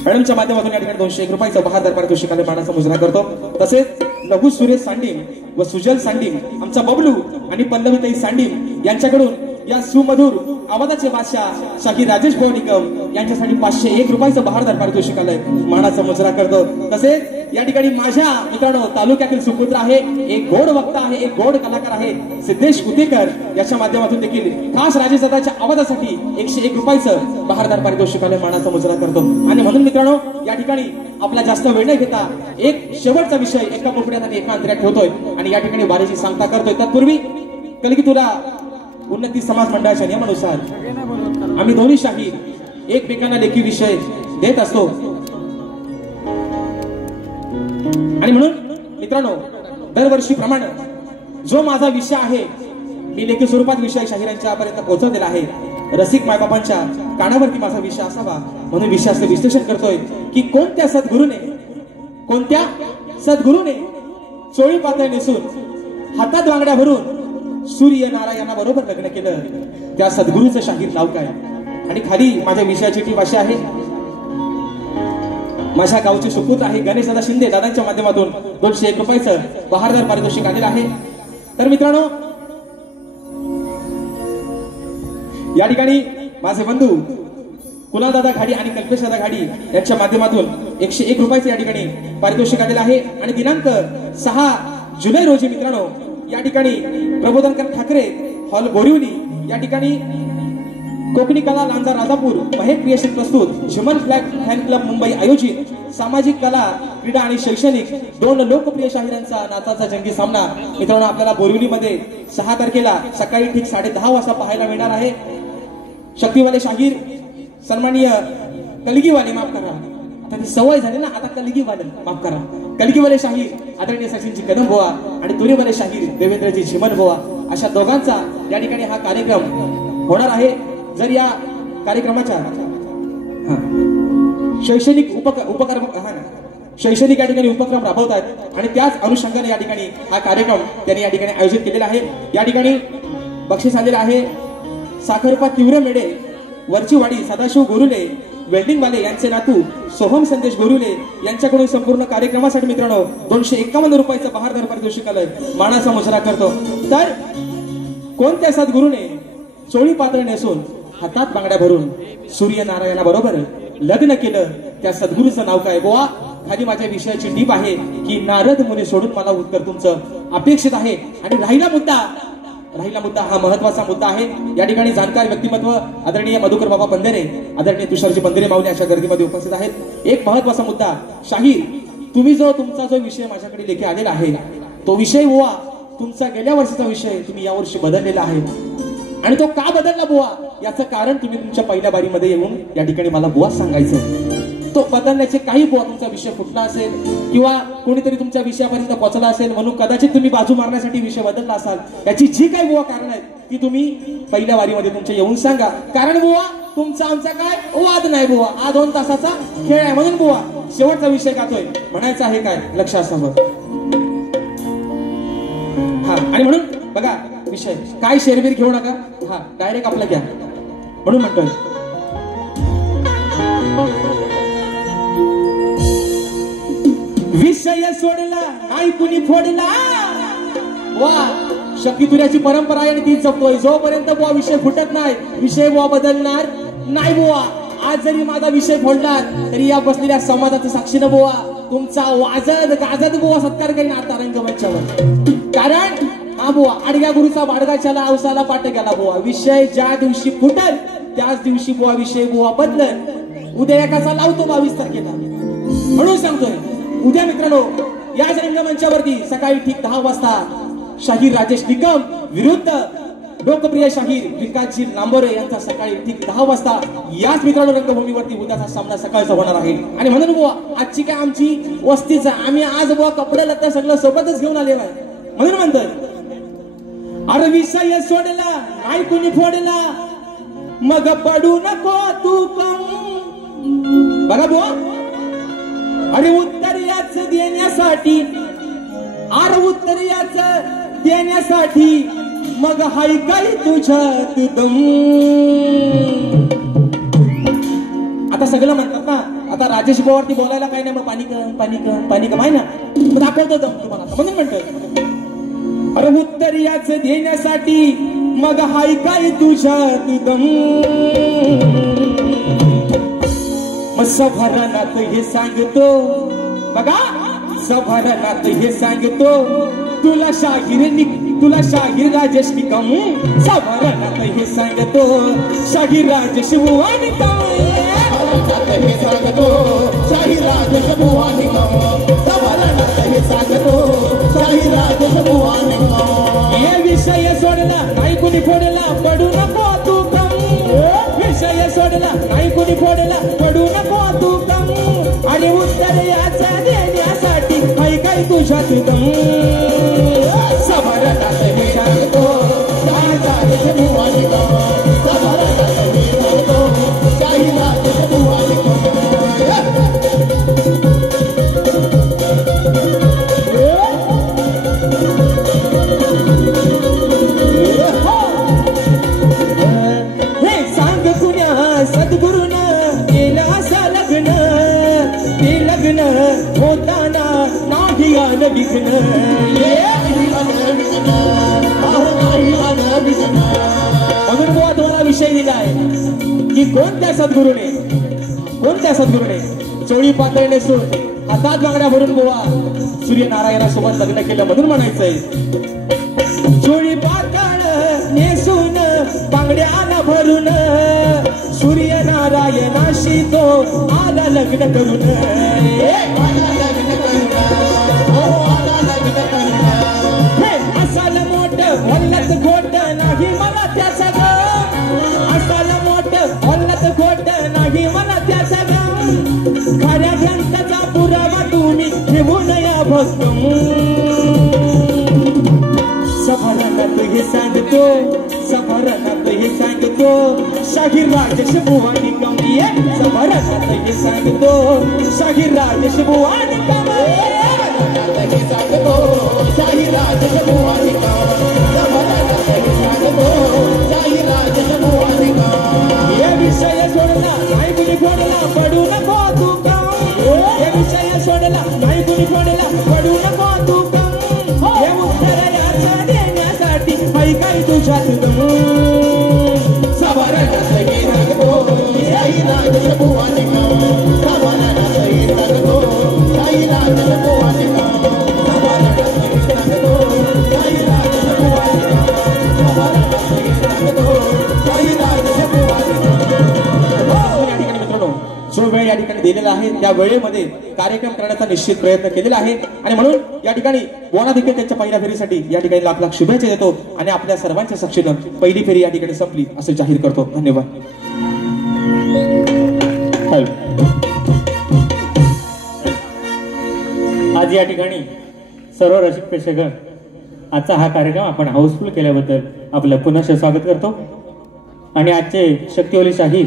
मॅडमच्या माध्यमातून या ठिकाणी 201 रुपयाचा बहादर पारितोषिकाने मानाचा मुजरा करतो तसेच लघु सुरेश सांडीम व सुजल सांडीम आमचा बबलू आणि पल्लवीताई सांडीम यांच्याकडून या सुमधुर आवाजाचे बादशाह शाहीर राजेश भाऊ निकम यांच्यासाठी 501 रुपयाचं बहादर पारितोषिकालय मानाचा मुजरा करतो तसेच या ठिकाणी माझ्या मित्रांनो तालुक्यातील सुपुत्र आहे एक गोड वक्ता आहे एक गोड कलाकार आहे सिद्धेश कुतेकर याच्या माध्यमातून देखील खास राजे सदाच्या आवाजासाठी 101 रुपयाचं बहादर पारितोषिकालय मानाचा मुजरा करतो आणि म्हणून मित्रांनो या ठिकाणी आपला जास्त वेळ नाही घेता एक शेवटचा विषय एका कोपऱ्यात आणि एका अंतऱ्यात ठेवतोय आणि या ठिकाणी बारीची सांगता करतोय तत्पूर्वी कलगी तुला उन्नती समाज मंडळाच्या नियमानुसार आम्ही दोन्ही शाहीर एकमेकांना लेखी विषय देत असतो आणि म्हणून मित्रांनो दरवर्षीप्रमाणे जो माझा विषय आहे मी लेखी स्वरूपात विषय शाहिरांच्या पर्यंत पोहोचवलेला आहे. रसिक मायबापांच्या कानावरती माझा विषय असावा म्हणून विषयाचं विश्लेषण करतोय की कोणत्या सद्गुरूने चोळी पातळ नेसून हातात बांगड्या भरून सूर्य नारायणा बरोबर लग्न केलं त्या सद्गुरूचं शाहीर नाव काय. आणि खाली माझ्या विषयाची टीप अशी आहे. माझ्या गावचे सुपूत आहे गणेश दादा शिंदे दादांच्या माध्यमातून 201 रुपयाचं बहारदार पारितोषिक आलेलं आहे. तर मित्रांनो या ठिकाणी माझे बंधू कुणाल दादा घाडी आणि कल्पेश दादा घाडी यांच्या माध्यमातून 101 रुपयाचं या ठिकाणी पारितोषिक आलेलं आहे. आणि दिनांक 6 जुलै रोजी मित्रांनो या ठिकाणी प्रबोधनकर ठाकरे हॉल बोरिवली या ठिकाणी कोकणी कला लांजा राजापूर महेश क्रिएशन प्रस्तुत झिमन फ्लॅग फॅन क्लब मुंबई आयोजित सामाजिक कला क्रीडा आणि शैक्षणिक 2 लोकप्रिय शाहिरांचा नाचाचा जंगी सामना मित्रांनो आपल्याला बोरिवलीमध्ये 6 तारखेला सकाळी ठीक 10:30 वाजता पाहायला मिळणार आहे. शक्तीवाले शाहीर सन्माननीय कलगीवाले माफ करा आता ती सवय झाली ना आता कलगीवाले माफ करा कलगीवाले शाहीर आदरणीय सचिनजी कदम बुवा आणि तुरीवाले शाहीर देवेंद्रजी झिमन बुवा अशा दोघांचा या ठिकाणी हा कार्यक्रम होणार आहे. जर या कार्यक्रमाच्या शैक्षणिक शैक्षणिक या ठिकाणी उपक्रम राबवत आहेत आणि त्याच अनुषंगाने या ठिकाणी हा कार्यक्रम त्यांनी या ठिकाणी आयोजित केलेला आहे. या ठिकाणी बक्षीस आलेलं आहे. साखरपा तीव्र मेडे वरचीवाडी सदाशिव गोरुले वेल्डिंगवाले यांचे नातू सोहम संदेश गोरुले यांच्याकडून संपूर्ण कार्यक्रमासाठी मित्रांनो 251 रुपयाचं बहारदार पारितोषिक आलंय. मानाचा मुजरा करतो. तर कोणत्या सद्गुरूने चोळी पातळ नेसून हातात बांगड्या भरून सूर्य नारायणा बरोबर लग्न केलं त्या सद्गुरूचं नाव काय बुवा. खाली माझ्या विषयाची टीप आहे की नारद मुनी सोडून मला उत्तर तुमचं अपेक्षित आहे. आणि राहिला मुद्दा हा महत्वाचा मुद्दा आहे. या ठिकाणी जाणकार व्यक्तिमत्व आदरणीय मधुकर बाबा बंदेरे आदरणीय तुषारजी बंदेरे माऊली अशा गर्दीमध्ये उपस्थित आहेत. एक महत्वाचा मुद्दा शाहीर तुमचा जो विषय माझ्याकडे लेखी आलेला आहे तो विषय बुवा तुमचा गेल्या वर्षीचा विषय तुम्ही यावर्षी बदललेला आहे. आणि तो का बदलला बुवा याचं कारण तुम्ही तुमच्या पहिल्या बारीमध्ये येऊन या ठिकाणी मला बुवा सांगायचं. तो बदलण्याचे काही बुवा तुमचा विषय फुटला असेल किंवा कोणीतरी तुमच्या विषयापर्यंत पोहोचला असेल म्हणून कदाचित तुम्ही बाजू मारण्यासाठी विषय बदलला असाल. याची जी काही बुवा कारण आहेत ती तुम्ही पहिल्या वारीमध्ये तुमच्या येऊन सांगा. कारण बुवा तुमचा आमचा काय वाद नाही बुवा हा 2 तासाचा खेळ आहे म्हणून बुवा शेवटचा विषय गातोय म्हणायचा आहे काय लक्षात असावं. हा आणि म्हणून बघा विषय काय शेरबीर घेऊ नका हा डायरेक्ट आपला घ्या म्हणून म्हणतोय. विषय सोडला नाही कुणी फोडला वा शक्तीतुऱ्याची परंपरा आहे आणि ती जपतोय. जोपर्यंत बुवा विषय फुटत नाही विषय बुवा बदलणार नाही बुवा. आज जरी माझा विषय फोडला तरी या बसलेल्या समाजाच्या साक्षीनं बुवा तुमचा वाजत गाजत बुवा सत्कार करीन आता रंगमंचावर. कारण हा बुवा आडग्या गुरुचा बाडगाच्याला औसाला पाठ गेला बुवा. विषय ज्या दिवशी फुटल त्याच दिवशी बुवा विषय बुवा बदलल. उद्या एकाचा लावतो 22 तारखेला म्हणून सांगतोय. उद्या मित्रांनो याच रंगमंचावरती सकाळी ठीक 10 वाजता शाहीर राजेश निकम विरुद्ध लोकप्रिय शाहीर विकासजी लांबोरे यांचा सकाळी ठीक 10 वाजता याच मित्रांनो रंगभूमीवरती उद्याचा सामना सकाळचा होणार आहे. आणि म्हणून बुवा आजची काय आमची वस्तीचा आम्ही आज बुवा कपडे लत्ता सगळं सोबतच घेऊन आलेलो आहे म्हणून म्हणतोय. अरे विषय सोडला नाही कुणी फोडला मग पडू नको तू कम. बघा बुवा अरे उत्तर याच देण्यासाठी मग हाय काय तुझ्यात दम. आता सगळं म्हणतात ना आता राजेश भाऊवरती बोलायला काय नाही मग पाणी कमाय ना दाखवतो दम तुम्हाला म्हणून म्हणतोय. अरे उत्तर याच देण्यासाठी मग हाय काय तुझ्यात दम. मग सभारणात हे सांगतो बघा सभारणात हे सांगतो तुला शाहीर राजेश निकम. सभारणात हे सांगतो शाहीर राजेश बुवा निकम. हे सांगतो शाहीर राजेश बुवा निकम. सभारणात हे सांगतो शाहीर शाही राजभुवानी हे विषय सोडला नाही कुणी फोडला पडू नको तू कम विषय सोडला नाही कुणी फोडला पडू नको तू कम आणि उत्तर याचा देण्यासाठी काही तुझ्यात दम समरनाथ हे सांगतो शाही राजभुवानी समरनाथ हे सांगतो शाही राजभुवानी हे सांग कुण्या सद्गुरुन केलं असं लग्न ते लग्न होताना नाही आलं विघ्न म्हणून बुवा तुम्हाला विषय दिलाय की कोणत्या सद्गुरूने चोळी पातळ नेसून हातात बांगड्या भरून बुवा सूर्यनारायणासोबत लग्न केलं म्हणून म्हणायचंय चोळी पातळ नेसून बांगड्याला भरून सूर्यनारायणाशी तो आला लग्न करून असाल मोठ वल्लत खोट नाही मला त्याचा असाल मोठ वल्लत खोट नाही मला त्याचा खऱ्या ग्रंथाचा पुरावा तुम्ही घेऊन या भक्तम सफरात हे सांगतो शाही राजभुवानी कमी सफरात हे सांगतो शाही राजभुवानी हे सांगतो शाही राजभुवानी शाही राजभुवानी हे विषय सोडला नाही कुणी फोडला पडू नको तू हे विषय सोडला नाही कुणी फोडला पडू नको तू हे उत्तर याचा देण्यासाठी काही तुझ्यात समरनाथ हे सांगतो शाही राजभुवानी समरनाथ हे सांगतो शाही राजभुवानी समरनाथ हे सांगतो शाही राजभुवानी समरनाथ हे सांगतो शाही राजभुवानी या ठिकाणी मित्रांनो जो वेळ या ठिकाणी दिलेला आहे त्या वेळेमध्ये कार्यक्रम करण्याचा निश्चित प्रयत्न केलेला आहे आणि म्हणून या ठिकाणी बोना देखील त्यांच्या पहिल्या फेरीसाठी या ठिकाणी लाख लाख शुभेच्छा देतो आणि आपल्या सर्वांच्या साक्षीनं पहिली फेरी या ठिकाणी संपली असे जाहीर करतो. धन्यवाद. आज या ठिकाणी सर्व रसिक प्रेक्षक आजचा हा कार्यक्रम आपण हाऊसफुल केल्याबद्दल आपलं पुनश्च स्वागत करतो आणि आजचे शक्तिवली शाहीर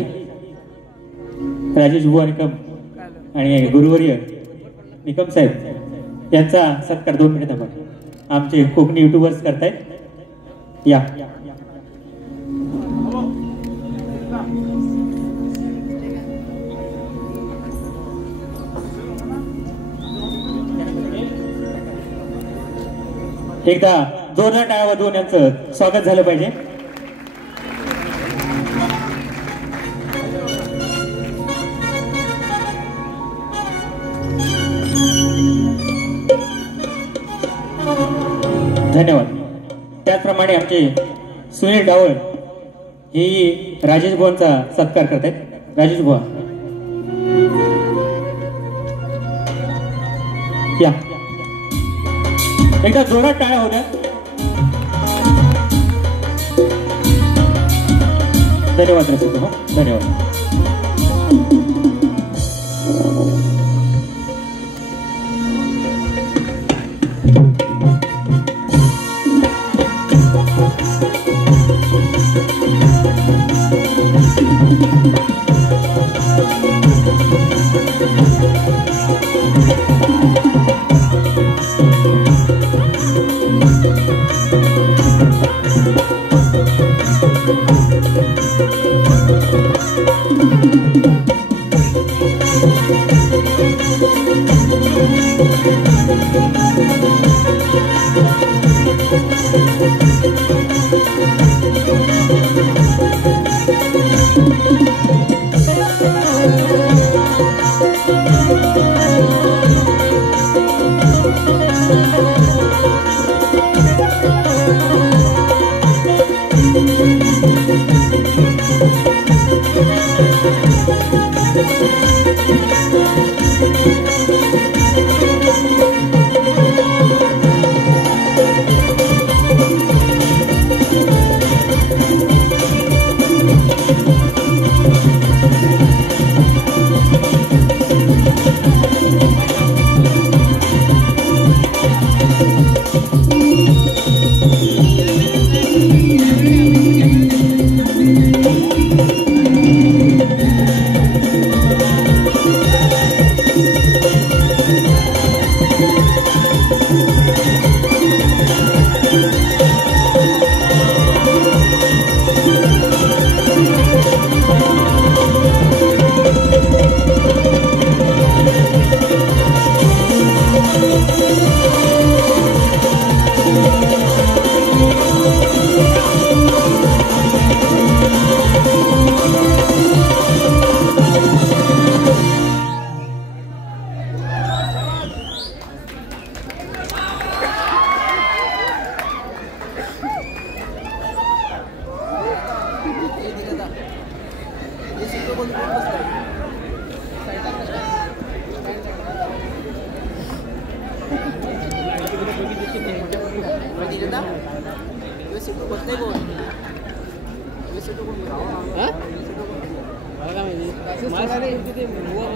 राजेश बुवा निकम आणि गुरुवर्य निकम साहेब यांचा सत्कार 2 मिनिट आपण आमचे कोकणी युट्यूबर्स करतायत. या एकदा जोरदार टाळ्या वाजवून यांचं स्वागत झालं पाहिजे. धन्यवाद. त्याचप्रमाणे आमचे सुनील डावळ हे राजेश बुवांचा सत्कार करतायत. राजेश बुवा या एकदा जोरात टाळ्या होत्या. धन्यवाद रसिक हो धन्यवाद.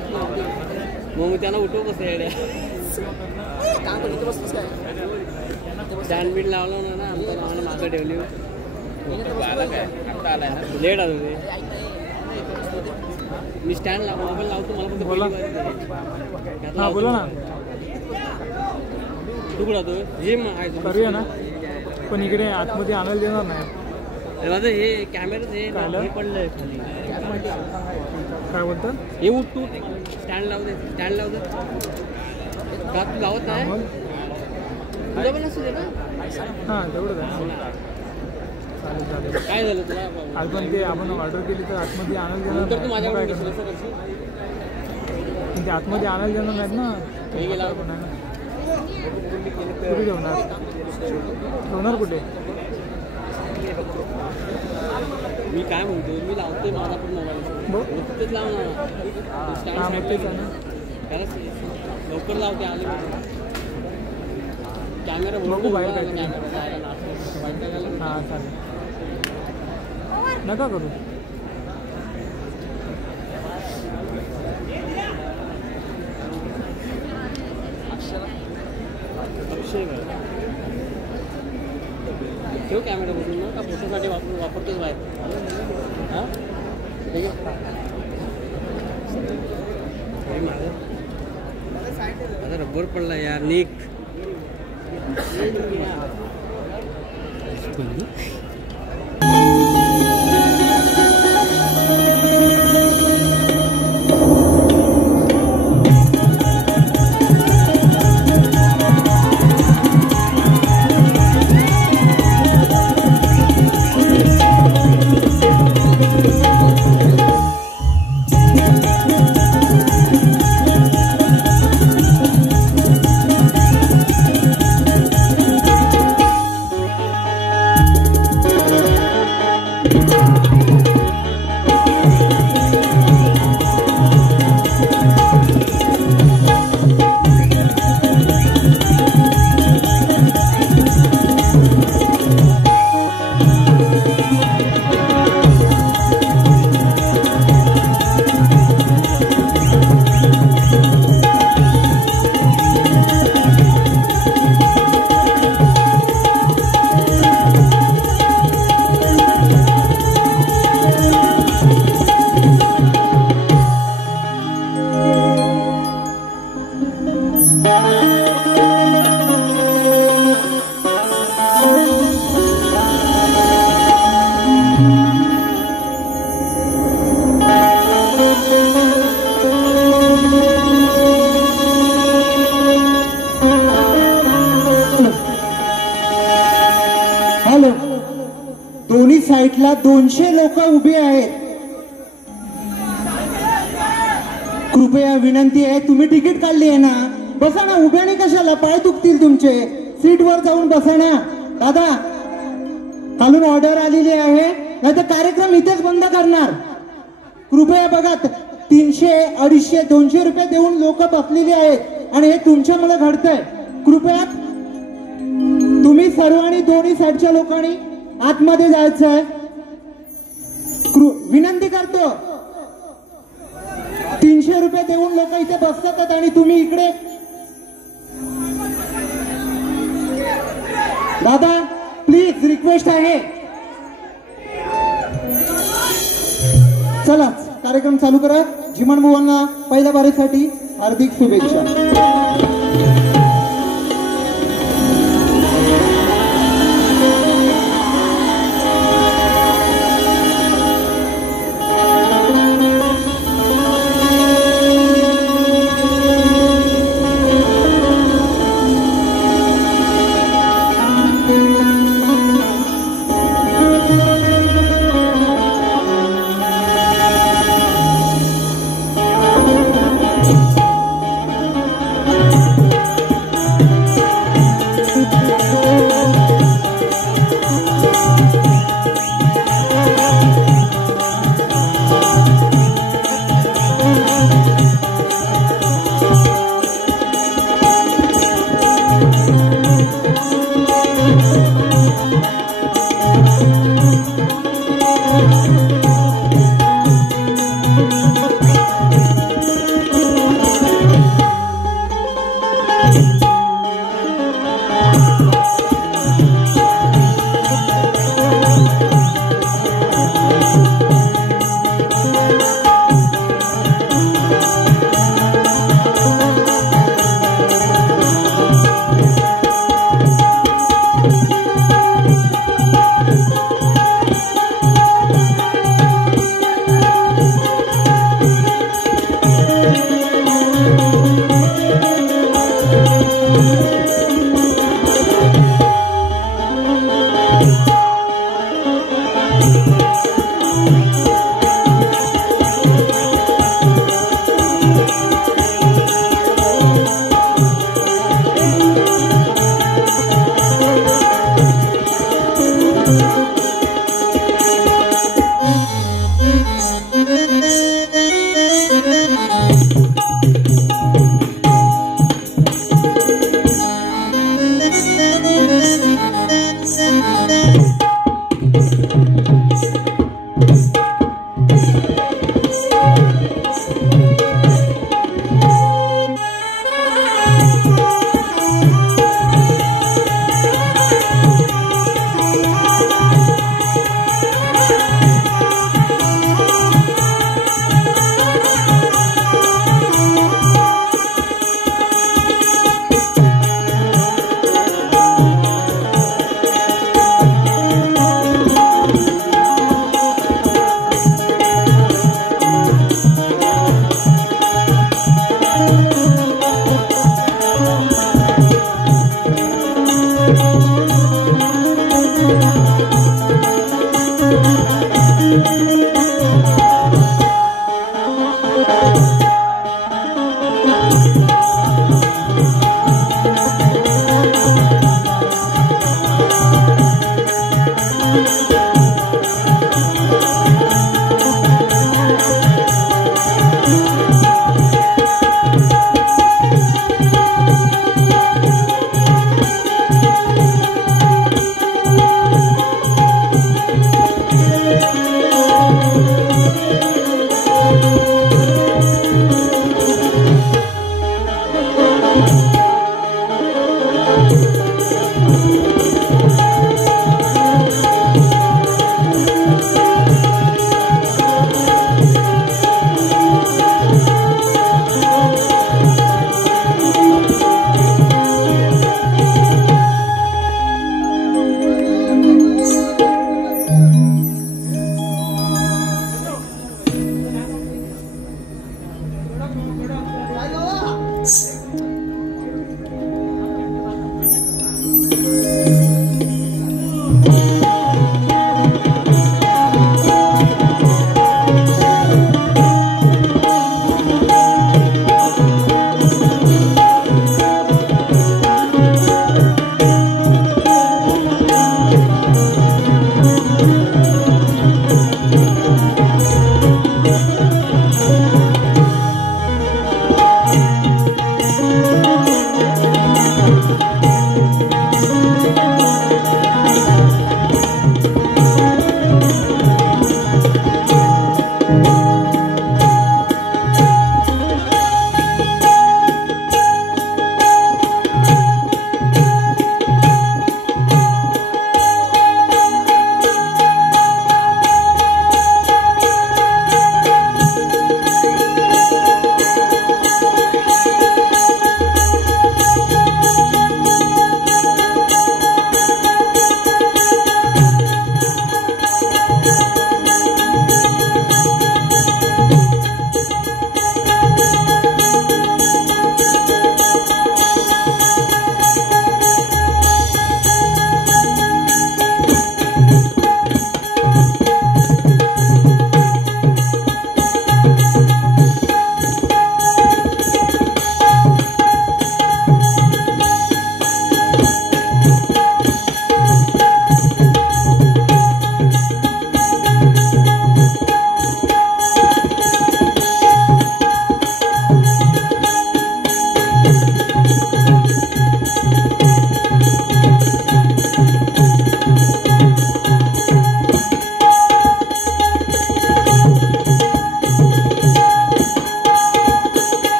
मग त्यांना उठव कसं स्टँड बीट लावलं ना आमचं मागं ठेवली लेट आलो ते मी स्टँड मोबाईल लावतो मला पण बोला ना तू कुठं तो जिम आहे करूया ना पण इकडे आतमध्ये आणायला देणार नाही माझं हे कॅमेराच हे पडलंय खाली काय बोलतं हे उठ तू स्टँड लावू दे का तू लावत नाही तुझं पण असू दे ना हां तेवढंच आहे चालेल चालेल काय झालं तुला आज पण ते आपण ऑर्डर केली तर आतमध्ये आणायला देणार तर तू नाही. माझ्याकडे काय कसं करणार? करशील पण ते आतमध्ये आणायला देणार नाहीत ना हे गेला कुठे ठेवणार कुठे मी काय म्हणतो मी लावतोय माझा पण मोबाईल नुकतेच लाव ना हां मग तेच आहे ना खरंच लवकर लावते आले कॅमेरा बघू बाहेर काय ते. कॅमेरा हां चालेल नका करू ठेव कॅमेरा बघून ना का फोटोसाठी वापरतोच बाहेर हां ठीक आहे माझा रबर पडला यार निक हॅलो दोन्ही साईडला 200 लोक उभे आहेत कृपया विनंती आहे तुम्ही तिकीट काढली आहे ना बसा ना उभ्याने कशाला पाय दुखतील तुमचे सीट वर जाऊन बसा ना दादा खालून ऑर्डर आलेली आहे नाही तर कार्यक्रम इथेच बंद करणार कृपया बघा 300 250 200 रुपये देऊन लोक बसलेली आहेत आणि हे तुमच्यामुळे घडतंय कृपया तुम्ही सर्वांनी दोन्ही साईडच्या लोकांनी आतमध्ये जायचं आहे विनंती करतो 300 रुपये देऊन लोक इथे बसतात आणि तुम्ही इकडे दादा प्लीज रिक्वेस्ट आहे चला कार्यक्रम चालू करा झिमन बुवांना पहिल्या बारीसाठी हार्दिक शुभेच्छा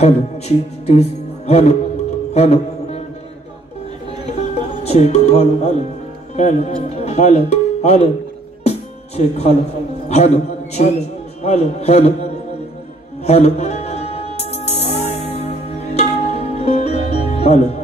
Hello, check this. Hello, hello. Check, hello, hello, hello, hello, hello. Check, hello, hello, check, hello, hello, hello, hello.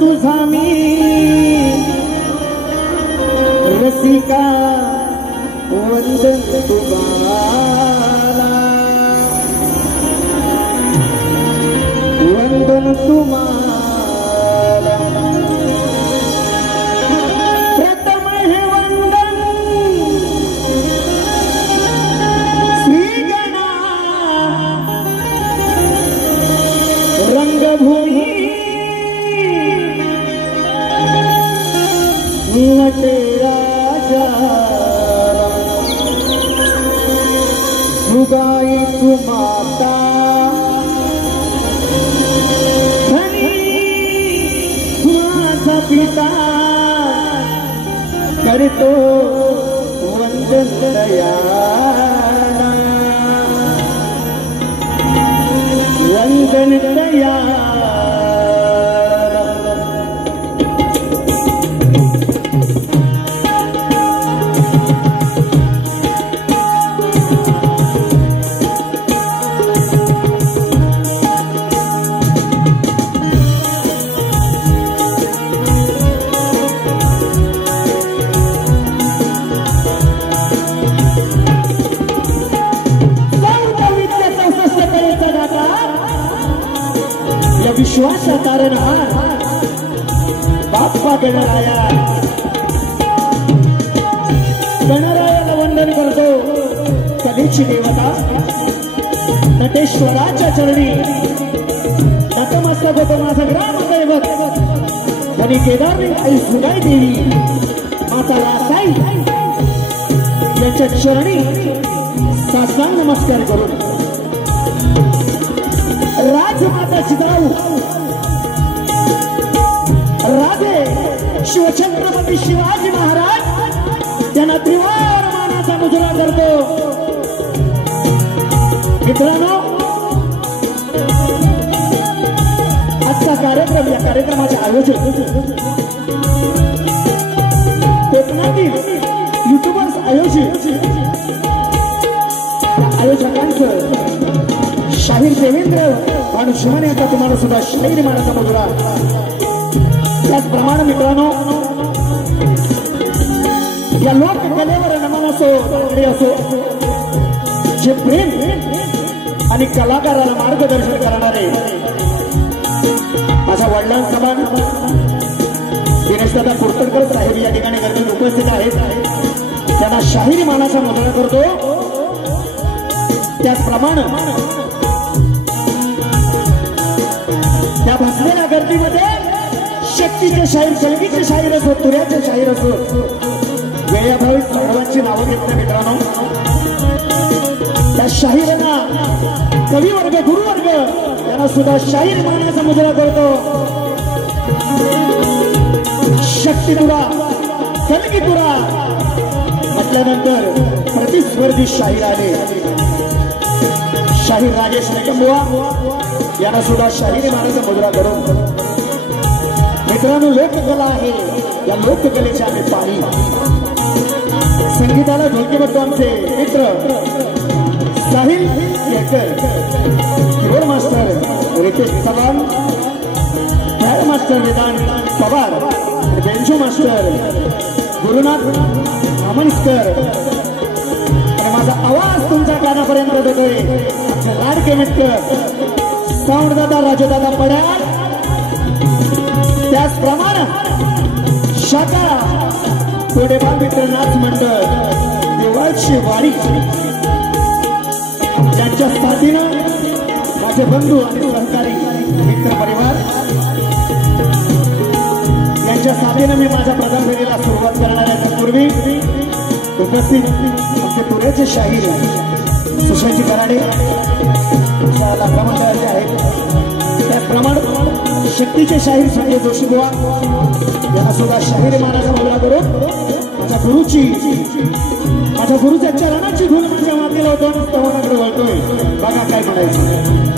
तुझा मी रसिका वंदन तुम्हाला वंदन तुम्हाला प्रथम हे वंदन श्रीगणा रंगभूमी नटराजा सुगाई तू माता धनी माझा पिता करतो वंदन दयाला वंदन दयाला विश्वासा कारण बाप्पा गणरायाला वंदन करतो कलेची देवता नटेश्वराच्या चरणी नतमस्तक होतो माझा ग्रामदैवत आणि केदारनी आई सुगाई देवी माता रासाई यांच्या चरणी साष्टांग नमस्कार करून राजमाता जिजाऊ राजे शिवछत्रपती शिवाजी महाराज त्यांना त्रिवार मानाचा मुजरा करतो मित्रांनो आजचा कार्यक्रम या कार्यक्रमाचे आयोजक कोकणातील आयोजित आयोजकांचं शाहीर देवेंद्र आणि शिवानी यांचा तुम्हाला सुद्धा शाहीर मानाचा मुजरा. त्याचप्रमाणे मित्रांनो या लोककलेवर नमन असो असो जे प्रेम आणि कलाकाराला मार्गदर्शन करणारे माझ्या वडिलांसमान दिनेशदादा कुरतडकर साहेब या ठिकाणी गर्दीत उपस्थित आहेत. त्यांना शाहीर मानाचा मुजरा करतो. त्याचप्रमाणे त्या बसलेल्या गर्दीमध्ये शक्तीचे शाहीर संगीतचे शाहीर असो तुऱ्याचे शाहीर असो वेळाभावी सर्वांची नावं घेतल्या मित्रांनो. त्या शाहीरांना कविवर्ग गुरुवर्ग यांना सुद्धा शाहीर मानाचा मुजरा करतो. शक्ती तुरा कलगी तुरा म्हटल्यानंतर प्रतिस्पर्धी शाहीर आले. शाहीर राजेश निकमबुवा यांना सुद्धा शाहीर मानाचा मुजरा करून मित्रांनो लोककला आहे. या लोककलेच्या आम्ही पाणी संगीताला ढोलकीबद्ध आमचे मित्र Sahil Kelkar, keyboard master Ritesh Chavan, pad master Vedant Pawar, banjo master Gurunath Amankar. आणि माझा आवाज तुमच्या कानापर्यंत जातोय आमचे लाडके मित्र साऊंड दादा राजदादा पड्याळ. त्याचप्रमाणे शाखा कोडेबाल मित्र नाच मंडळ देवाची वारी यांच्या साथीनं माझे बंधू आणि सहकारी मित्र परिवार यांच्या साथीनं मी माझ्या प्रधान फेरीला सुरुवात करणाऱ्या पूर्वी उपस्थित आमचे पुण्याचे शाहीर सुशांतजी कराडे लाखा मंडळाचे आहेत. त्याचप्रमाणे शक्तीचे शाहीर संजय जोशी बुवा यांना सुद्धा शाहीर मानाचा मुजरा करून माझ्या गुरुच्या चरणाची धूल माझ्या मातीला होतो आणि स्तवनाकडे वळतोय. बघा काय म्हणायचं.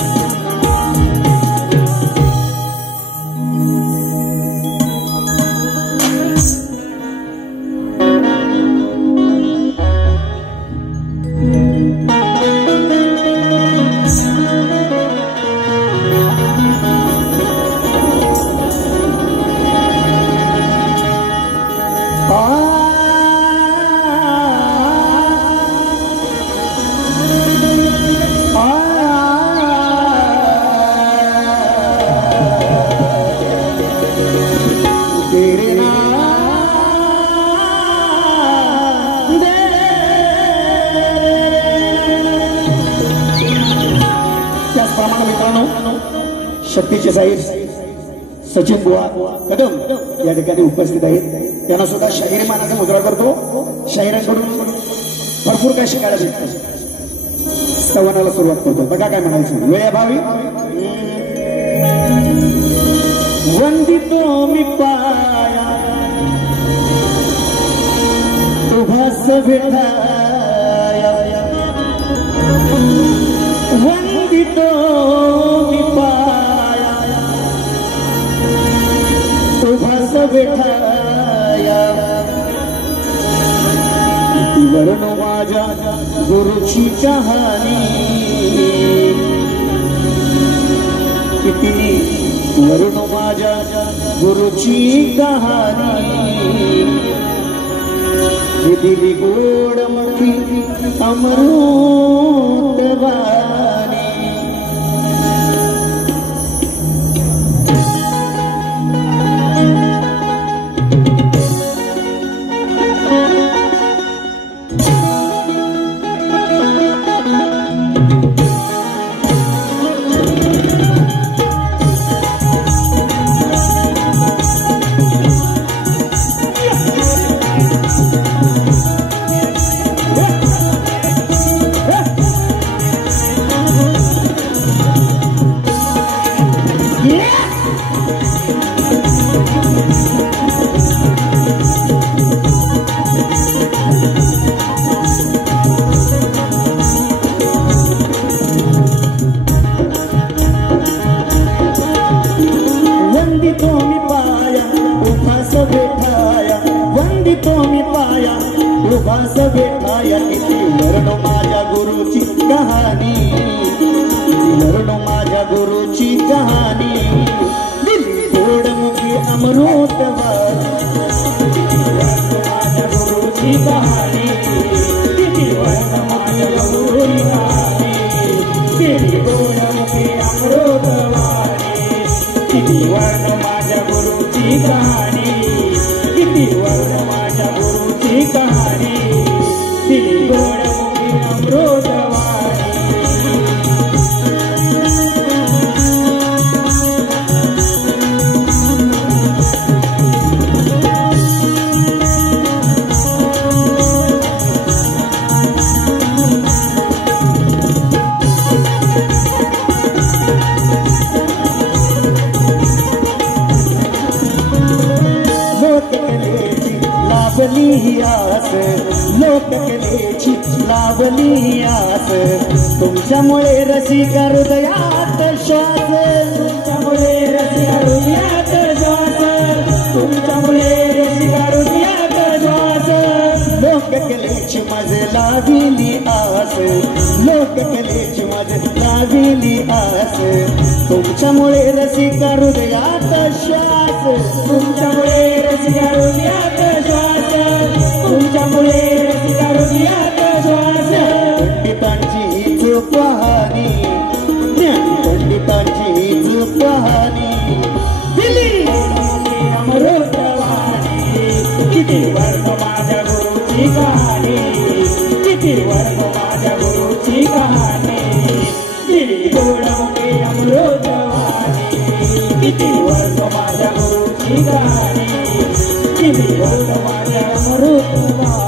शक्तीचे शाहीर सचिन बुवा कदम या ठिकाणी उपस्थित आहेत. त्यांना सुद्धा शाहीर मानाचा मुजरा करतो. शाहिरांकडून भरपूर काय शिकायला भेटतं. स्तवनाला सुरुवात करतो. बघा काय म्हणायचं. वेळेअभावी वंदितो मी पाया उभास विठाया वंदितो मी पाया उभास विठाया वर्ण माझ्या गुरुची कहाणी किती वरुण माझ्या गुरुची कहाणी दिली गोड मुखी अमृत वाणी उभास भेटला किती वर्णो माझ्या गुरुची कहाणी, किती वर्णो माझ्या गुरुची कहाणी, दिली गोड मुखी अमृतवाणी, माझ्या गुरुची कहाणी, किती वर्णो माझ्या गुरुची कहाणी, दिली गोड मुखी अमृतवाणी, किती वर्णो माझ्या गुरुची कहाणी, किती वर्णो माझ्या गुरुची कहाणी, दिली गोड मुखी अमृतवाणी. लावली आस, लोककलेची लावली आस, तुमच्यामुळे रसिका हृदयात श्वास, तुमच्यामुळे रसिका हृदयात श्वास, तुमच्यामुळे रसिका हृदयात श्वास, लोककलेची माझ लाविली आस, लोककलेची माझ लाविली आस, तुमच्यामुळे रसिका हृदयात श्वास, तुमच्यामुळे रसिका हृदयात श्वास, तुमच्यामुळे रसिका हृदयात श्वास. पंडितांची हीच कहाणी, पंडितांची हीच कहाणी, दिली अमृतवाणी, किती वर्ग माझ्या गुरुची कहाणी, किती वर्ग माझ्या गुरुची कहाणी, दिली गोड मुखी अमृतवाणी, किती वर्ग माझ्या गुरुची कहाणी, किती वर्ग माझ्या अमृतवाणी.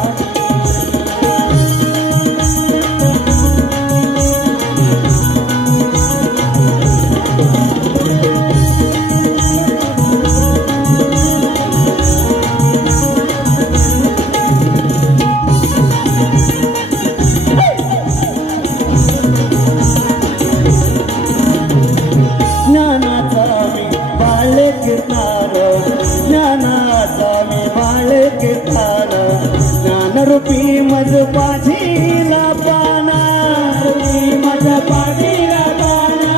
ज्ञानरूपी मज पाठीला पाना, मज पाठीला पाना,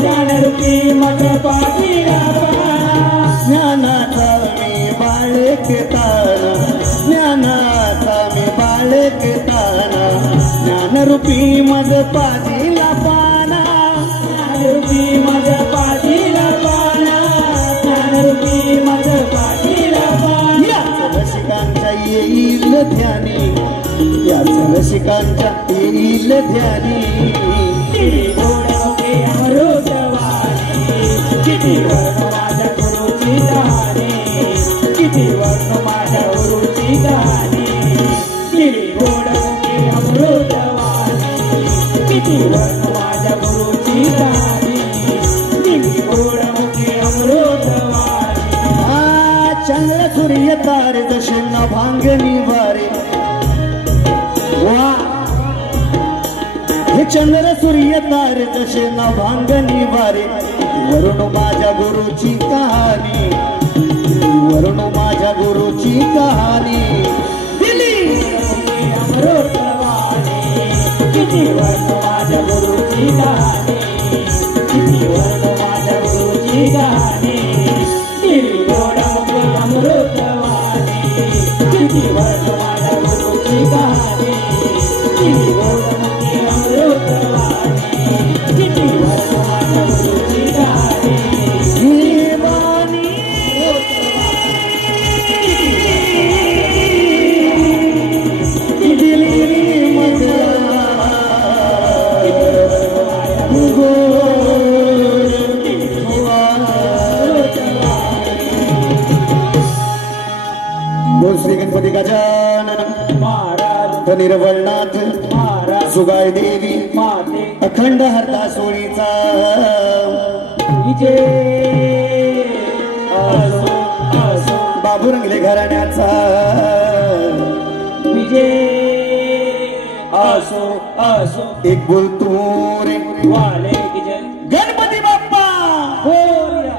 ज्ञानरूपी मज पाठीला पाना, ज्ञानाचा मी बाळगताना, ज्ञानाचा मी बाळगताना, ज्ञानरूपी मज पाठीला पाना, ज्ञानरूपी मज पाठीला पाना, ज्ञानरूपी मज पाठीला पाना. रसिकांच्या येईल ध्यानी, याच रसिकांच्या येईल ध्यानी, किती गोड मुखी अमृतवाणी, किती वर्ग माझ्या गुरुची कहाणी, किती वर्ग माझ्या गुरुची कहाणी, किती गोड मुखी अमृतवाणी, किती वर्ग माझ्या गुरुची कहाणी, किती गोड मुखी अमृतवाणी. चंद्र सूर्य तारे जसे नभांगनी वारे, वा हे चंद्र सूर्य तारे जसे नभांगनी वारे, वरुण माझ्या गुरुची कहाणी, वरुण माझ्या गुरुची कहाणी, दिली अमृतवाणी, किती वर्ग माझ्या गुरुची कहाणी, किती वर्ग माझ्या गुरुची कहाणी, दिली गोड अमृतवाणी, किती वर्ग माझ्या गुरुची कहाणी, किती गोड मुखी अमृतवाणी, किती वर्ग माझ्या गुरुची कहाणी, दिली मजा बोल श्री गणपती गजानन महाराज, निर्वळनाथ महाराज, सुगाय देवी माते, अखंड हरता सोळीचा विजय असो, असो बाबू रंगले घराण्याचा विजय असो, असो. एक बोल तू रे वाले की जय, गणपती बाप्पा मोरया.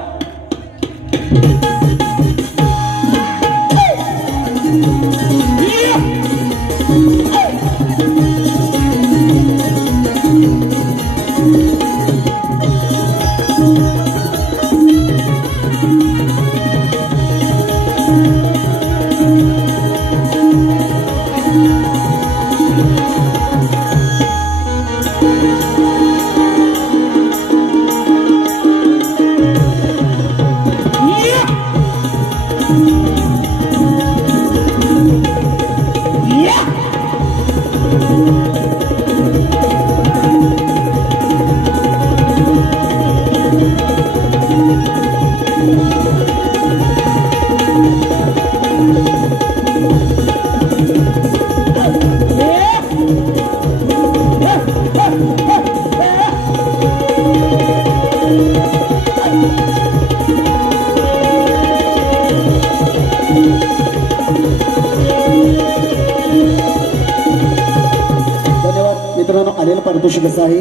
आलेलं पारितोषिक असं आहे,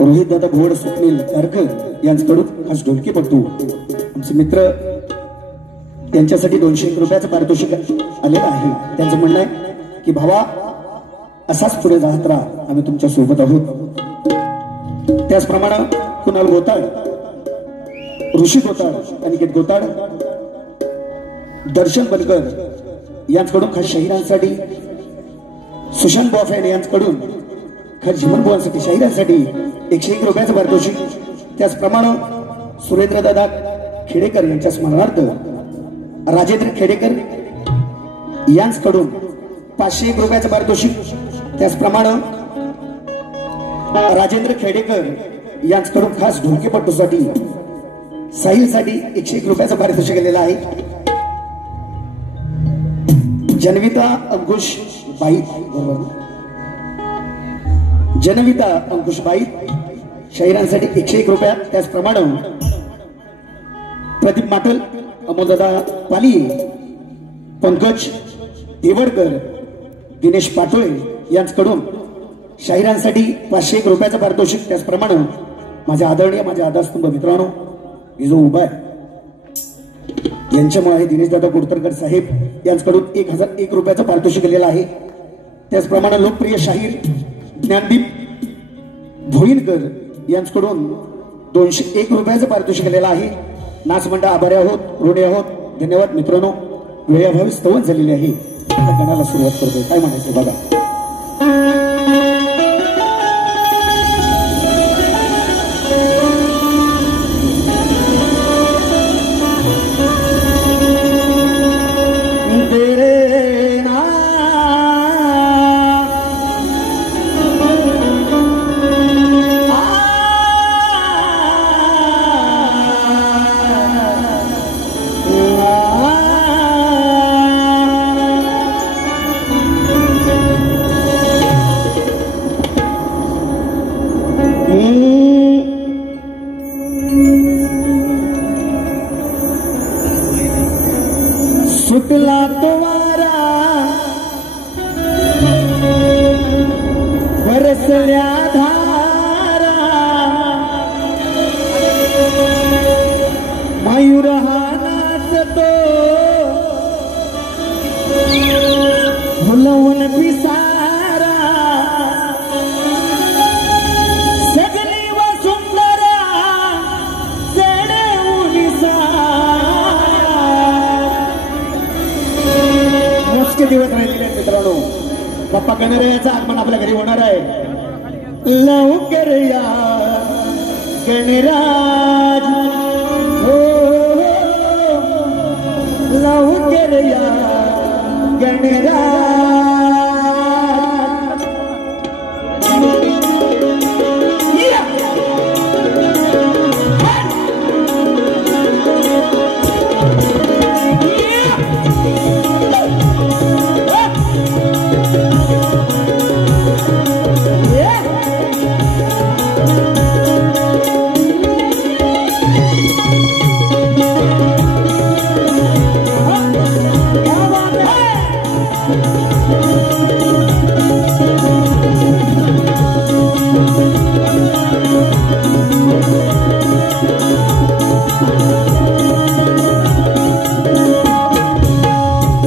रोहित दादा भोड स्वप्नील तारकर यांच्याकडून खास ढोलकी पट्टू आमचे मित्र त्यांच्यासाठी 201 रुपयाचं पारितोषिक आलेलं आहे. त्यांचं म्हणणं आहे की भावा असाच पुढे जात राहा, आम्ही तुमच्या सोबत आहोत. त्याचप्रमाणे कुणाल गोताळ, ऋषी गोताळ, अनिकेत गोताळ, दर्शन बनकर यांच्याकडून खास शाहिरांसाठी, सुशांत बॉफेड यांच्याकडून खास झिमन बुवांसाठी शाहिरांसाठी 101 रुपयाचं पारितोषिक. त्याचप्रमाणे सुरेंद्र दादा खेडेकर यांच्या स्मरणार्थ राजेंद्र खेडेकर यांच्याकडून 501 रुपयाचं पारितोषिक. त्याचप्रमाणे राजेंद्र खेडेकर यांच्याकडून खास ढोलकीपट्टूसाठी साहिलसाठी 101 रुपयाचं पारितोषिक केलेलं आहे. जनविता अंकुश बाई, जनविता अंकुश बाई शाहिरांसाठी 101 रुपया. त्याचप्रमाणे प्रदीप माटल, अमोलदादा पाली, पंकज देवडकर, दिनेश पाटोळे यांच्याकडून शाहिरांसाठी 501 रुपयाचं पारितोषिक. त्याचप्रमाणे माझ्या आदरणीय, माझ्या आधारस्तंभ मित्रांनो, हे जो उभा आहे यांच्यामुळे आहे दिनेशदादा कुडतरकर साहेब यांच्याकडून 1001 रुपयाचं पारितोषिक दिलेलं आहे. त्याचप्रमाणे लोकप्रिय शाहीर ज्ञानदीप भोईनकर यांच्याकडून 201 रुपयाचं पारितोषिक दिलेलं आहे. नाचमंडळ आभारी आहोत, ऋणी आहोत. धन्यवाद मित्रांनो. वेळाभावी स्तवन झालेली आहे. आता गाण्याला सुरुवात करतोय. काय म्हणायचं बघा. सुटला तो वारा बरसल्या धारा, मयूर हा नाचतो फुलवून पिसारा, सगळी वसुंधरा चढवून मोजके दिवस राहिलेले आहेत मित्रांनो. बाप्पा गणरायाचं आगमन आपल्या घरी होणार आहे. लवकर या गणराज, हो लवकर या गणराज.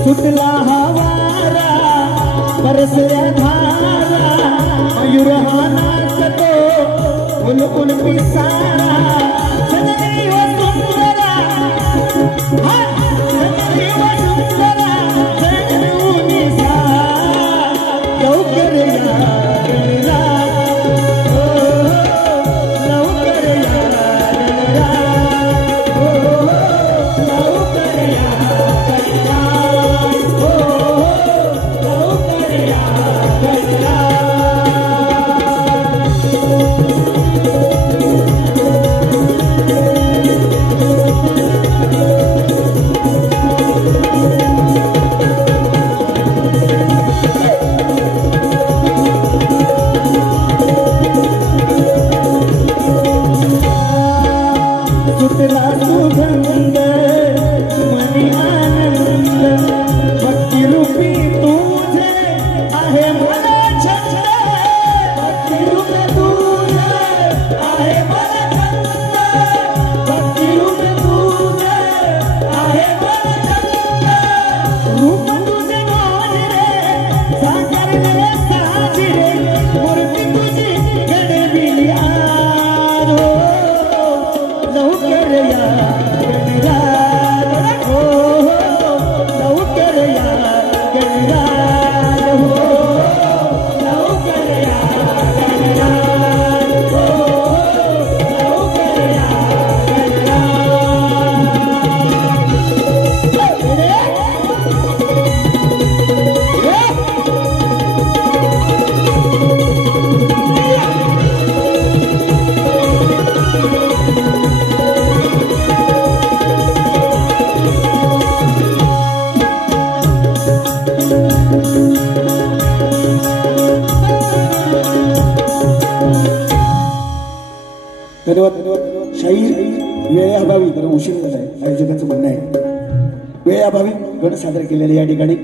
सुटला हवारा बरसल्या धारा, मयूर हा नाचतो फुलवून पिसारा, सगळी वसुंधरा सगळी वसुंधरा चढवून सारा. लवकर या गणराज, हो लवकर या गणराज, हो लवकर या गणराज, हो लवकर या गणराज. धन्यवाद. शाहीर वेळेअभावी कारण उशीर झाला आहे आयोजकांचं म्हणणं आहे. वेळेअभावी गण सादर केलेले या ठिकाणी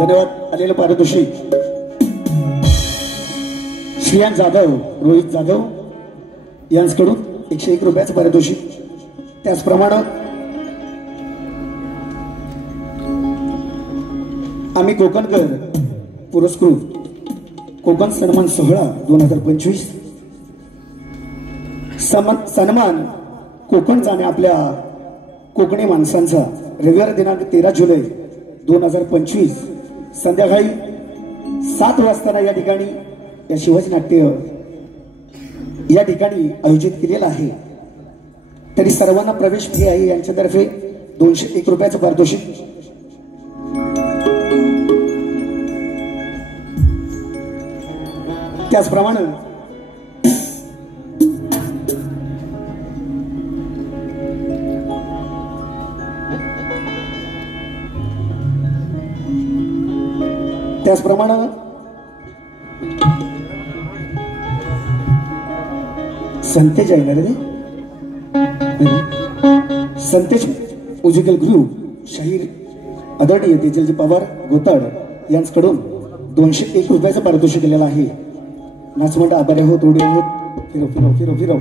धन्यवाद. आलेलं पारितोषिक श्रियान जाधव, रोहित जाधव यांच्याकडून 101 रुपयाचं पारितोषिक. त्याचप्रमाणे आम्ही कोकणकर पुरस्कृत कोकण सन्मान सोहळा 2025 सन्मान कोकण जाणे आपल्या कोकणी माणसांचा रविवार दिनांक 13 जुलै 2025 संध्याकाळी 7 वाजता या ठिकाणी या शिवाजी नाट्य या ठिकाणी आयोजित केलेला आहे. तरी सर्वांना प्रवेश फी आहे. यांच्यातर्फे 201 रुपयाचं पारितोषिक. त्याचप्रमाणे संतेज आहे ना रे, संतेज म्युझिकल ग्रुप शाहीर आदरणीय तेजलजी पवार गोताड यांच्याकडून 201 रुपयाचं पारितोषिक दिलेलं आहे. नाचमंडळ आभारी आहोत. उडी आहोत. फिरव फिरव फिरव फिरव.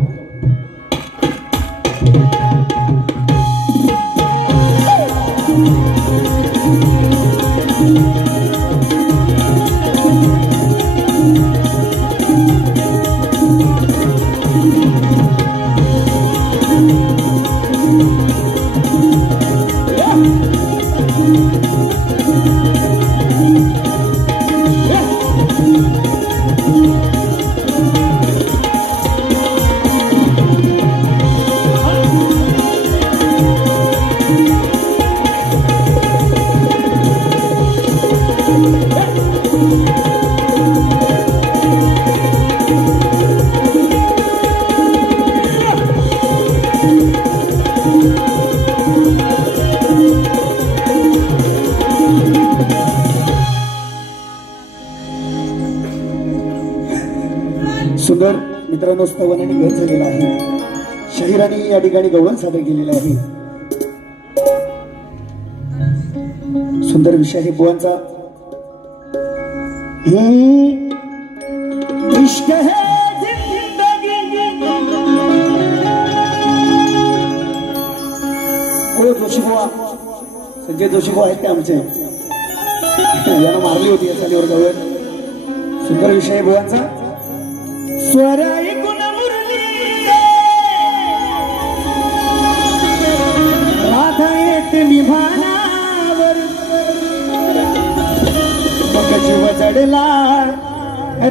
सुंदर मित्रांनो स्तवनाने घर झालेला आहे. शाहिरांनी या ठिकाणी गवळण सादर केलेलं आहे. सुंदर विषय आहे बुवांचा. इश्क है जोशी बुवा, संजय जोशी बुवा आहेत ते आमचे. यांना मारली होती या चालीवर गवळण. सुंदर विषय आहे बुवांचा. स्वर ऐकून मुरली राधा येते विभानावर, मग जीव जडला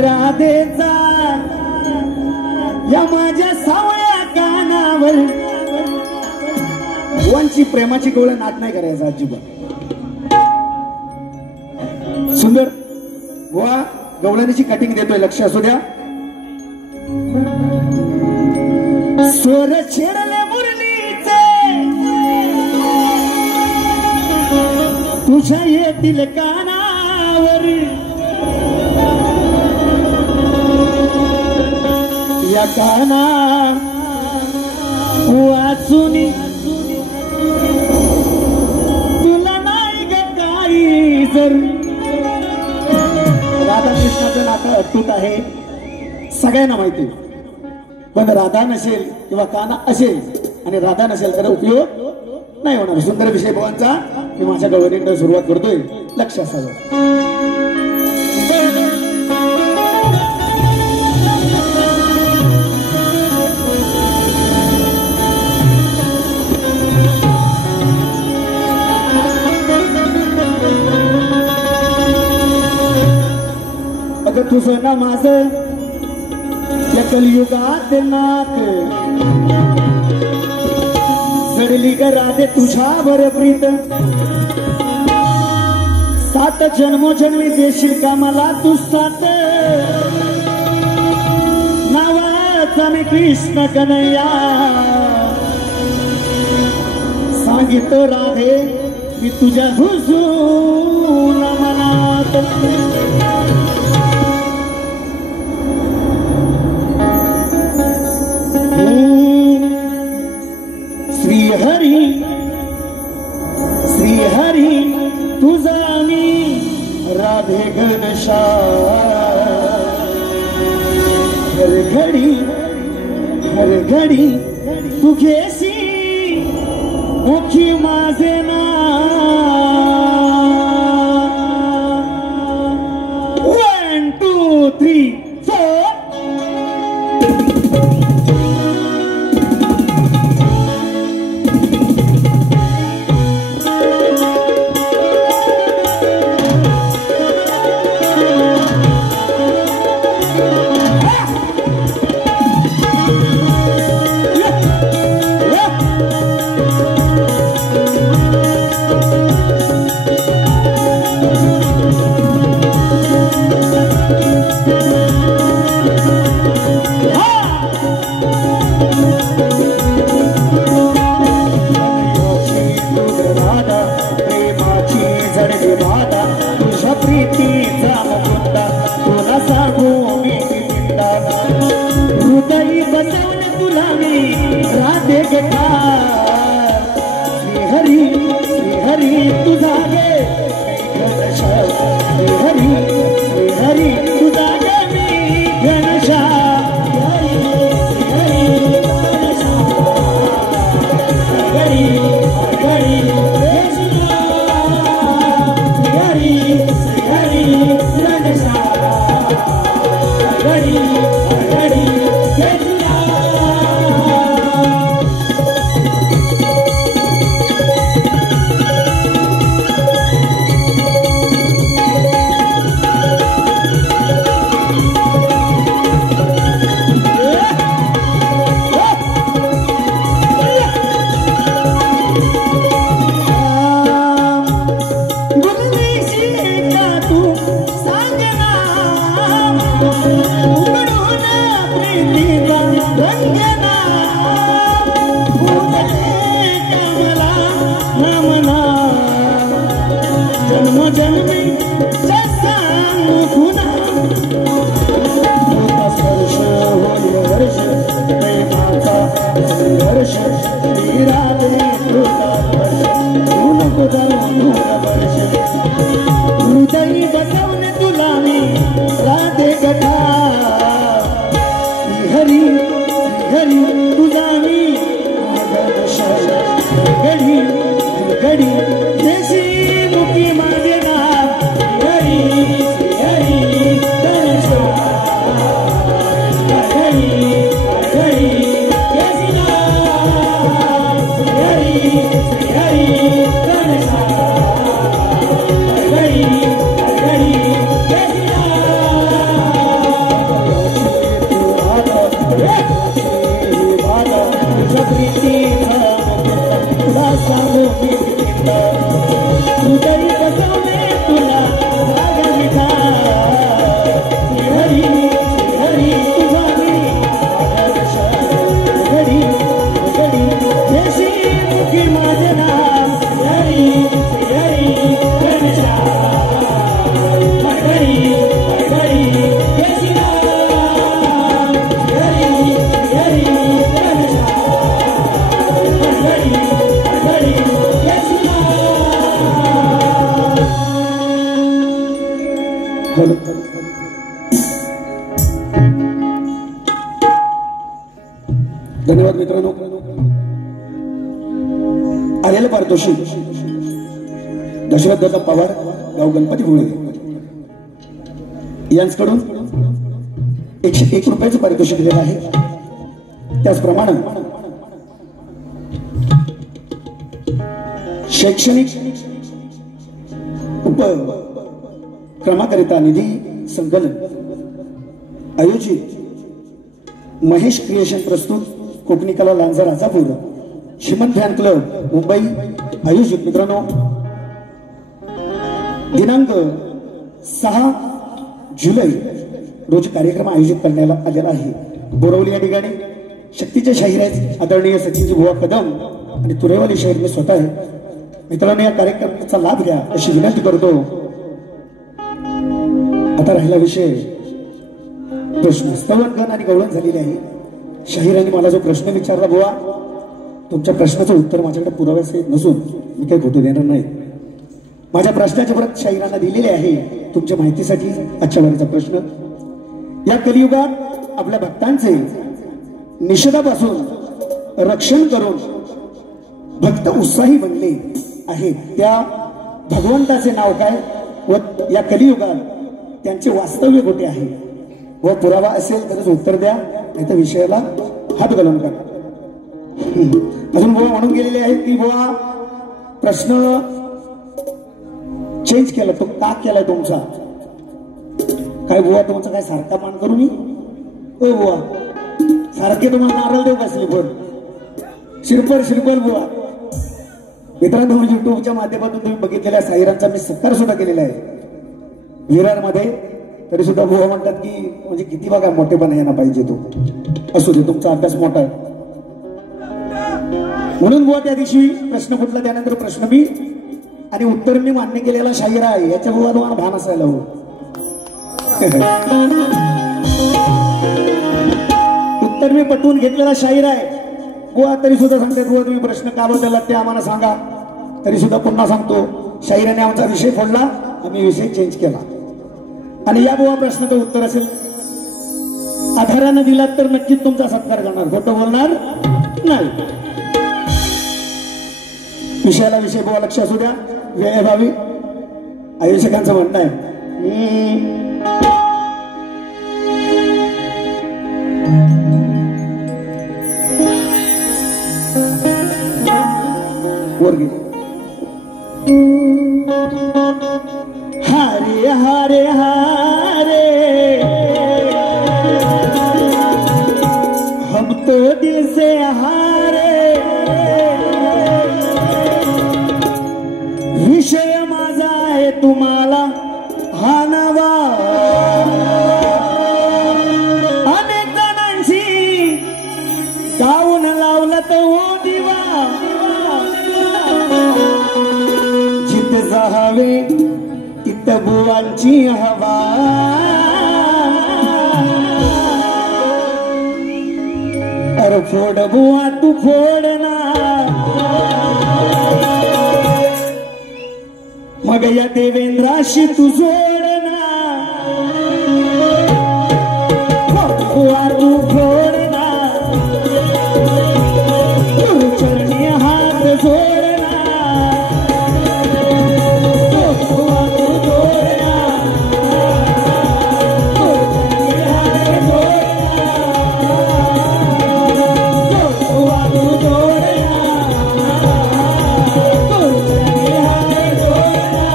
राधेचा या माझ्या सावळ्या कानावर. बुवांची प्रेमाची गवळ नाट नाही करायचा अजिबात. सुंदर बुवा गवळणीची कटिंग देतोय, लक्ष असू द्या. स्वर छेडले मुरलीचे तुझ्या येतील कानावर, या काना वाचून तुला नाही ग काही. जर राधाकृष्णाचं नातं अटूट आहे सगळ्यांना माहिती, पण राधा नसेल किंवा काना असेल आणि राधा नसेल तर उपयोग नाही होणार. सुंदर विषय भवांचा मी माझ्या गवळणीकडे सुरुवात करतोय, लक्ष असावं. अगं तुझं ना माझं या कलियुगात नाक जडली ग राधे तुझ्यावर प्रीत. 7 जन्मोजन्मी देशील का मला तू साथ. नावाचा मी कृष्ण कन्हैया सांगितलं राधे मी तुझ्या हुजूर मला. नाथ श्री हरी तुझा मी राधे घनश्याम हर घडी तू घेसी मुखी माझे ना 1 2 3 4 धन्यवाद मित्रांनो. आलेलं पारितोषिक दशरथ दादा पवार, गाव गणपती भुळे यांच्याकडून 101 रुपयाचं पारितोषिक दिलेलं आहे. त्याचप्रमाणे शैक्षणिक उपक्रमाकरिता निधी संकलन आयोजित महेश क्रिएशन प्रस्तुत कोकणी कला लांजा राजापूर श्रीमंत फॅन क्लब मुंबई आयोजित मित्रांनो दिनांक 6 जुलै रोजी कार्यक्रम आयोजित करण्यात आलेला आहे. बोरवली या ठिकाणी शक्तीचे शाहीर आहेत आदरणीय सचिनजी बुवा कदम आणि तुरेवाली शाहीर मी स्वतः आहे. मित्रांनो या कार्यक्रमाचा लाभ घ्या अशी विनंती करतो. आता राहिला विषय प्रश्न. स्तवनगण आणि गवळण झालेली आहे. शाहिराने मला जो प्रश्न विचारला बुवा, तुमच्या प्रश्नाचं उत्तर माझ्याकडे पुराव्यासहित नसून मी काही खोटं देणार नाही. माझ्या प्रश्नाचे परत शाहिरांना दिलेले आहे तुमच्या माहितीसाठी. आजच्या वारीचा प्रश्न, या कलियुगात आपल्या भक्तांचे निषेधापासून रक्षण करून भक्त उत्साही बनले आहेत त्या भगवंताचे नाव काय व या कलियुगात त्यांचे वास्तव्य कुठे आहे? व पुरावा असेल तरच उत्तर द्या, नाही तर विषयाला हात घालून करा. अजून बुवा म्हणून गेलेले आहेत की बुवा प्रश्न चेंज केला. तो का केलाय तुमचा? काय बुवा तुमचा काय सारखा मान करू मी? होय बुवा, सारखे तुम्हाला नारळ देऊ का श्रीफळ? श्रीफळ बुवा. मित्रांनो, युट्यूबच्या माध्यमातून तुम्ही बघितलेल्या साईरांचा मी सत्कार सुद्धा केलेला आहे विरारमध्ये. तरी सुद्धा बुवा म्हणतात की म्हणजे किती बघा मोठेपणा यांना पाहिजे. तो असू दे, तुमचा अभ्यास मोठा आहे म्हणून बुवा त्या दिवशी प्रश्न फुटला. त्यानंतर प्रश्न मी आणि उत्तर मी मान्य केलेला शाहीर आहे याच्या बुवा तुम्हाला भान असायला हवं. उत्तर मी पटवून घेतलेला शाहीर आहे बुवा. तरी सुद्धा सांगतात बुवा तुम्ही प्रश्न का बदलला ते आम्हाला सांगा. तरी सुद्धा पुन्हा सांगतो, शाहिराने आमचा विषय फोडला, आम्ही विषय चेंज केला. आणि या बुवा प्रश्नाचं उत्तर असेल आधारानं दिलात तर नक्कीच तुमचा सत्कार करणार, खोटं बोलणार नाही. विषयाला विषय बुवा लक्ष असू द्या. वेळेभावी आयोजकांचं म्हणणं आहे वर्गी हारे हारे हारे हम तो दिल से हारे. विषय माझा आहे तुम्हाला हा नवा. अनेक जणांशी गाऊन लावला तर ओ दिवा. जिथे जावे तिथं बुवांची हवा. अरे फोड बुवा तू फोड ना. मग या देवेंद्राशी तू जोड ना. फोड बुवा तू फोड ना. तू चरणी हात जोड ना. फोड बुवा तू जोड ना. तू चरणी हात जोड ना. फोड बुवा तू जोड ना. तू चरणी हात जोड ना.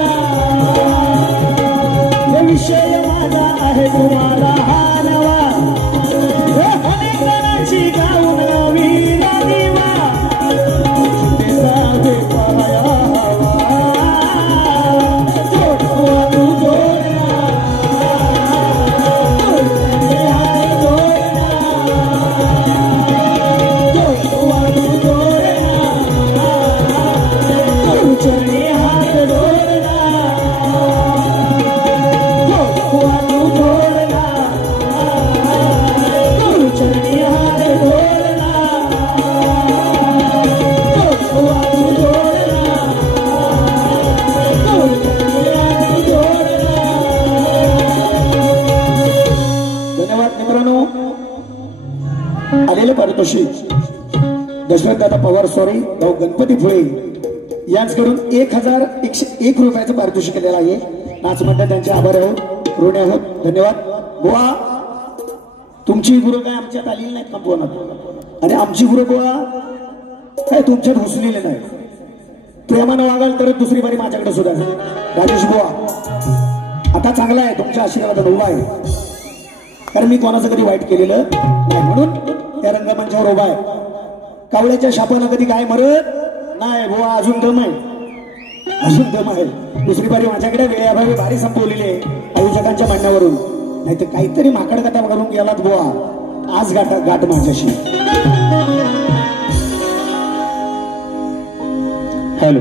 विषय माझा आहे तुम्हाला हा नवा. अनेक जणांची गाऊन लावीला दिवा. जावे पाया हवा. जोड बुवा तू जोड ना. तू चरणी हात जोड ना. जोड बुवा तू जोड ना. तू चरणी हात जोड ना. धन्यवाद मित्रांनो. आलेले पारितोषिक दशरथदादा पवार स्वारी गाव गणपती फुळे यांच्याकडून 1101 रुपयाचं पारितोषिक केलेलं आहे. नाच मंडळ त्यांचे आभार आहोत, ऋणी आहोत. धन्यवाद बुवा. तुमची गुरु काय आमच्यात आलेली नाहीत कंपवनात आणि आमची गुरु बुवा काय तुमच्यात घुसलेले नाही. प्रेमानं वागाल तर दुसरी बारी माझ्याकडे सुद्धा. राजेश बुवा आता चांगला आहे, तुमच्या आशीर्वादात उभा आहे. कारण मी कोणाचं कधी वाईट केलेलं नाही म्हणून त्या रंगमंचावर उभा आहे. कावळ्याच्या शापानं कधी काय मरत नाही बुवा. अजून दम आहे, अजून दम आहे. दुसरी बारी माझ्याकडे वेळाभावी भारी संपवलेली आहे आयोजकांच्या म्हणण्यावरून. नाही तर काहीतरी माकड कथा करून गेलात बुवा. आज गाठ माझ्याशी. हॅलो.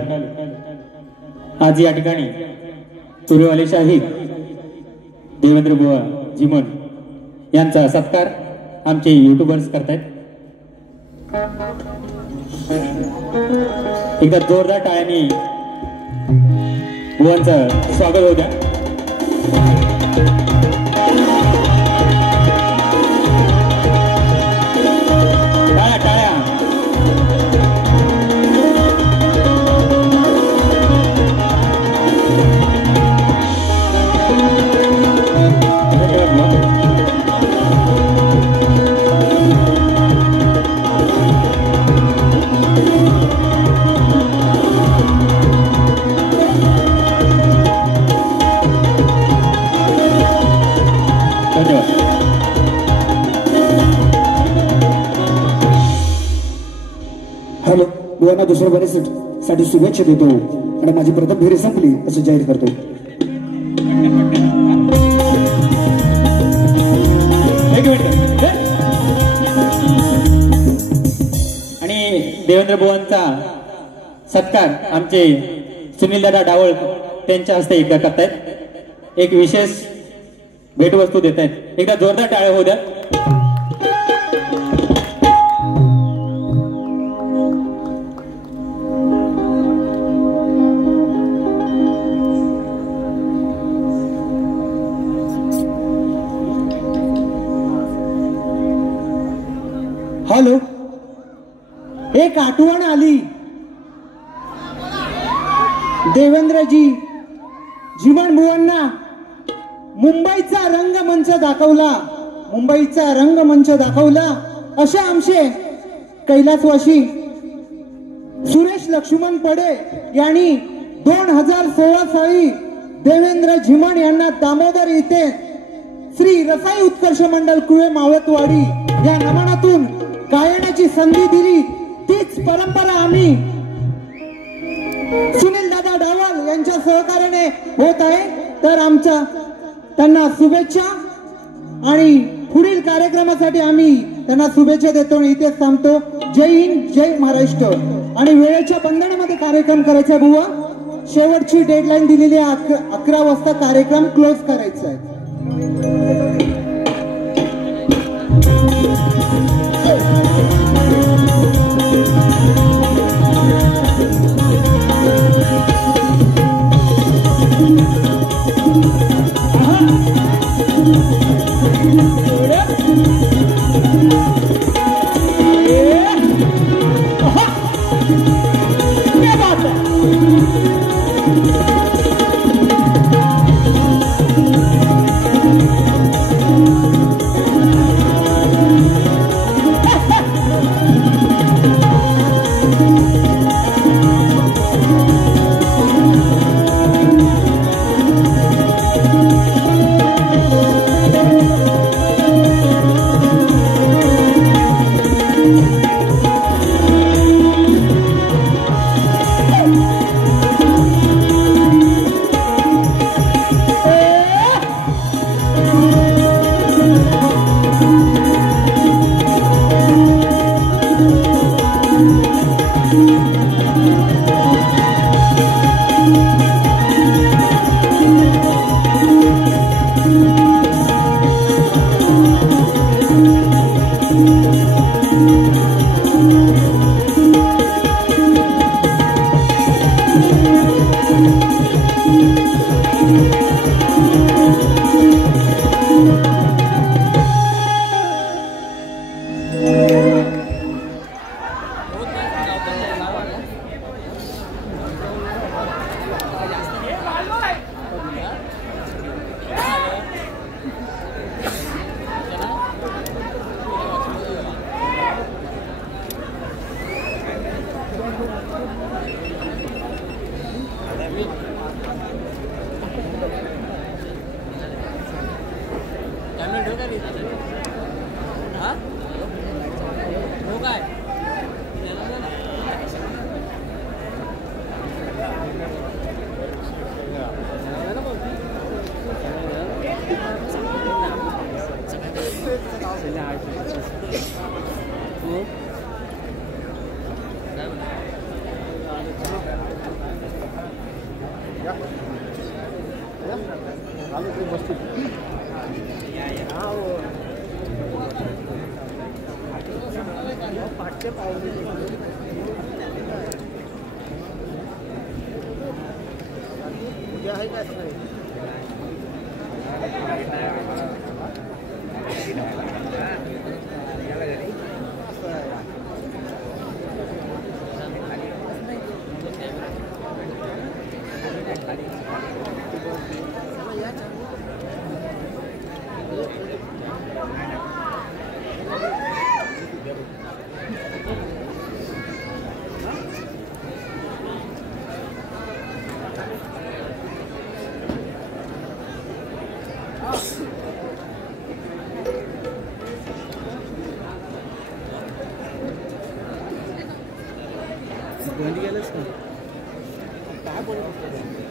आज या ठिकाणी पूर्वेवाले शाहीर देवेंद्र बुवा जिमन यांचा सत्कार आमचे युट्यूबर्स करतायत. एकदा जोरदार टाळ्यांनी बुवांचं स्वागत होऊ द्या. टाळ्या टाळ्या. हॅलो, बुवांना दुसऱ्या बरेसाठी शुभेच्छा देतो आणि माझी प्रथम फेरी संपली असं जाहीर करतो. एक मिनिट. आणि देवेंद्र बुवांचा सत्कार आमचे सुनीलदादा डावळ त्यांच्या हस्ते एकदा करतायत. एक विशेष भेटवस्तू देत आहेत. एकदा जोरदार टाळ्या होऊ द्या. हॅलो, एक आठवण आली. देवेंद्रजी झिमन बुवांना मुंबईचा रंगमंच दाखवला असे आमचे कैलासवासी सुरेश लक्ष्मण पडे यांनी 2016 साली देवेंद्र झिमन यांना दामोदर येथे श्री रसाई उत्कर्ष मंडल कुळे मावतवाडी या नमनातून गायनाची संधी दिली. तीच परंपरा आम्ही सुनील दादा डावल यांच्या सहकार्याने होत आहे. तर आमच्या त्यांना शुभेच्छा आणि पुढील कार्यक्रमासाठी आम्ही त्यांना शुभेच्छा देतो आणि इथेच थांबतो. जय हिंद, जय महाराष्ट्र. आणि वेळेच्या बंधनामध्ये कार्यक्रम करायचा बुवा. शेवटची डेडलाईन दिलेली आहे 11 वाजता कार्यक्रम क्लोज करायचा आहे. आलो ते बसतो. बंद गेलंच ना काय बोलत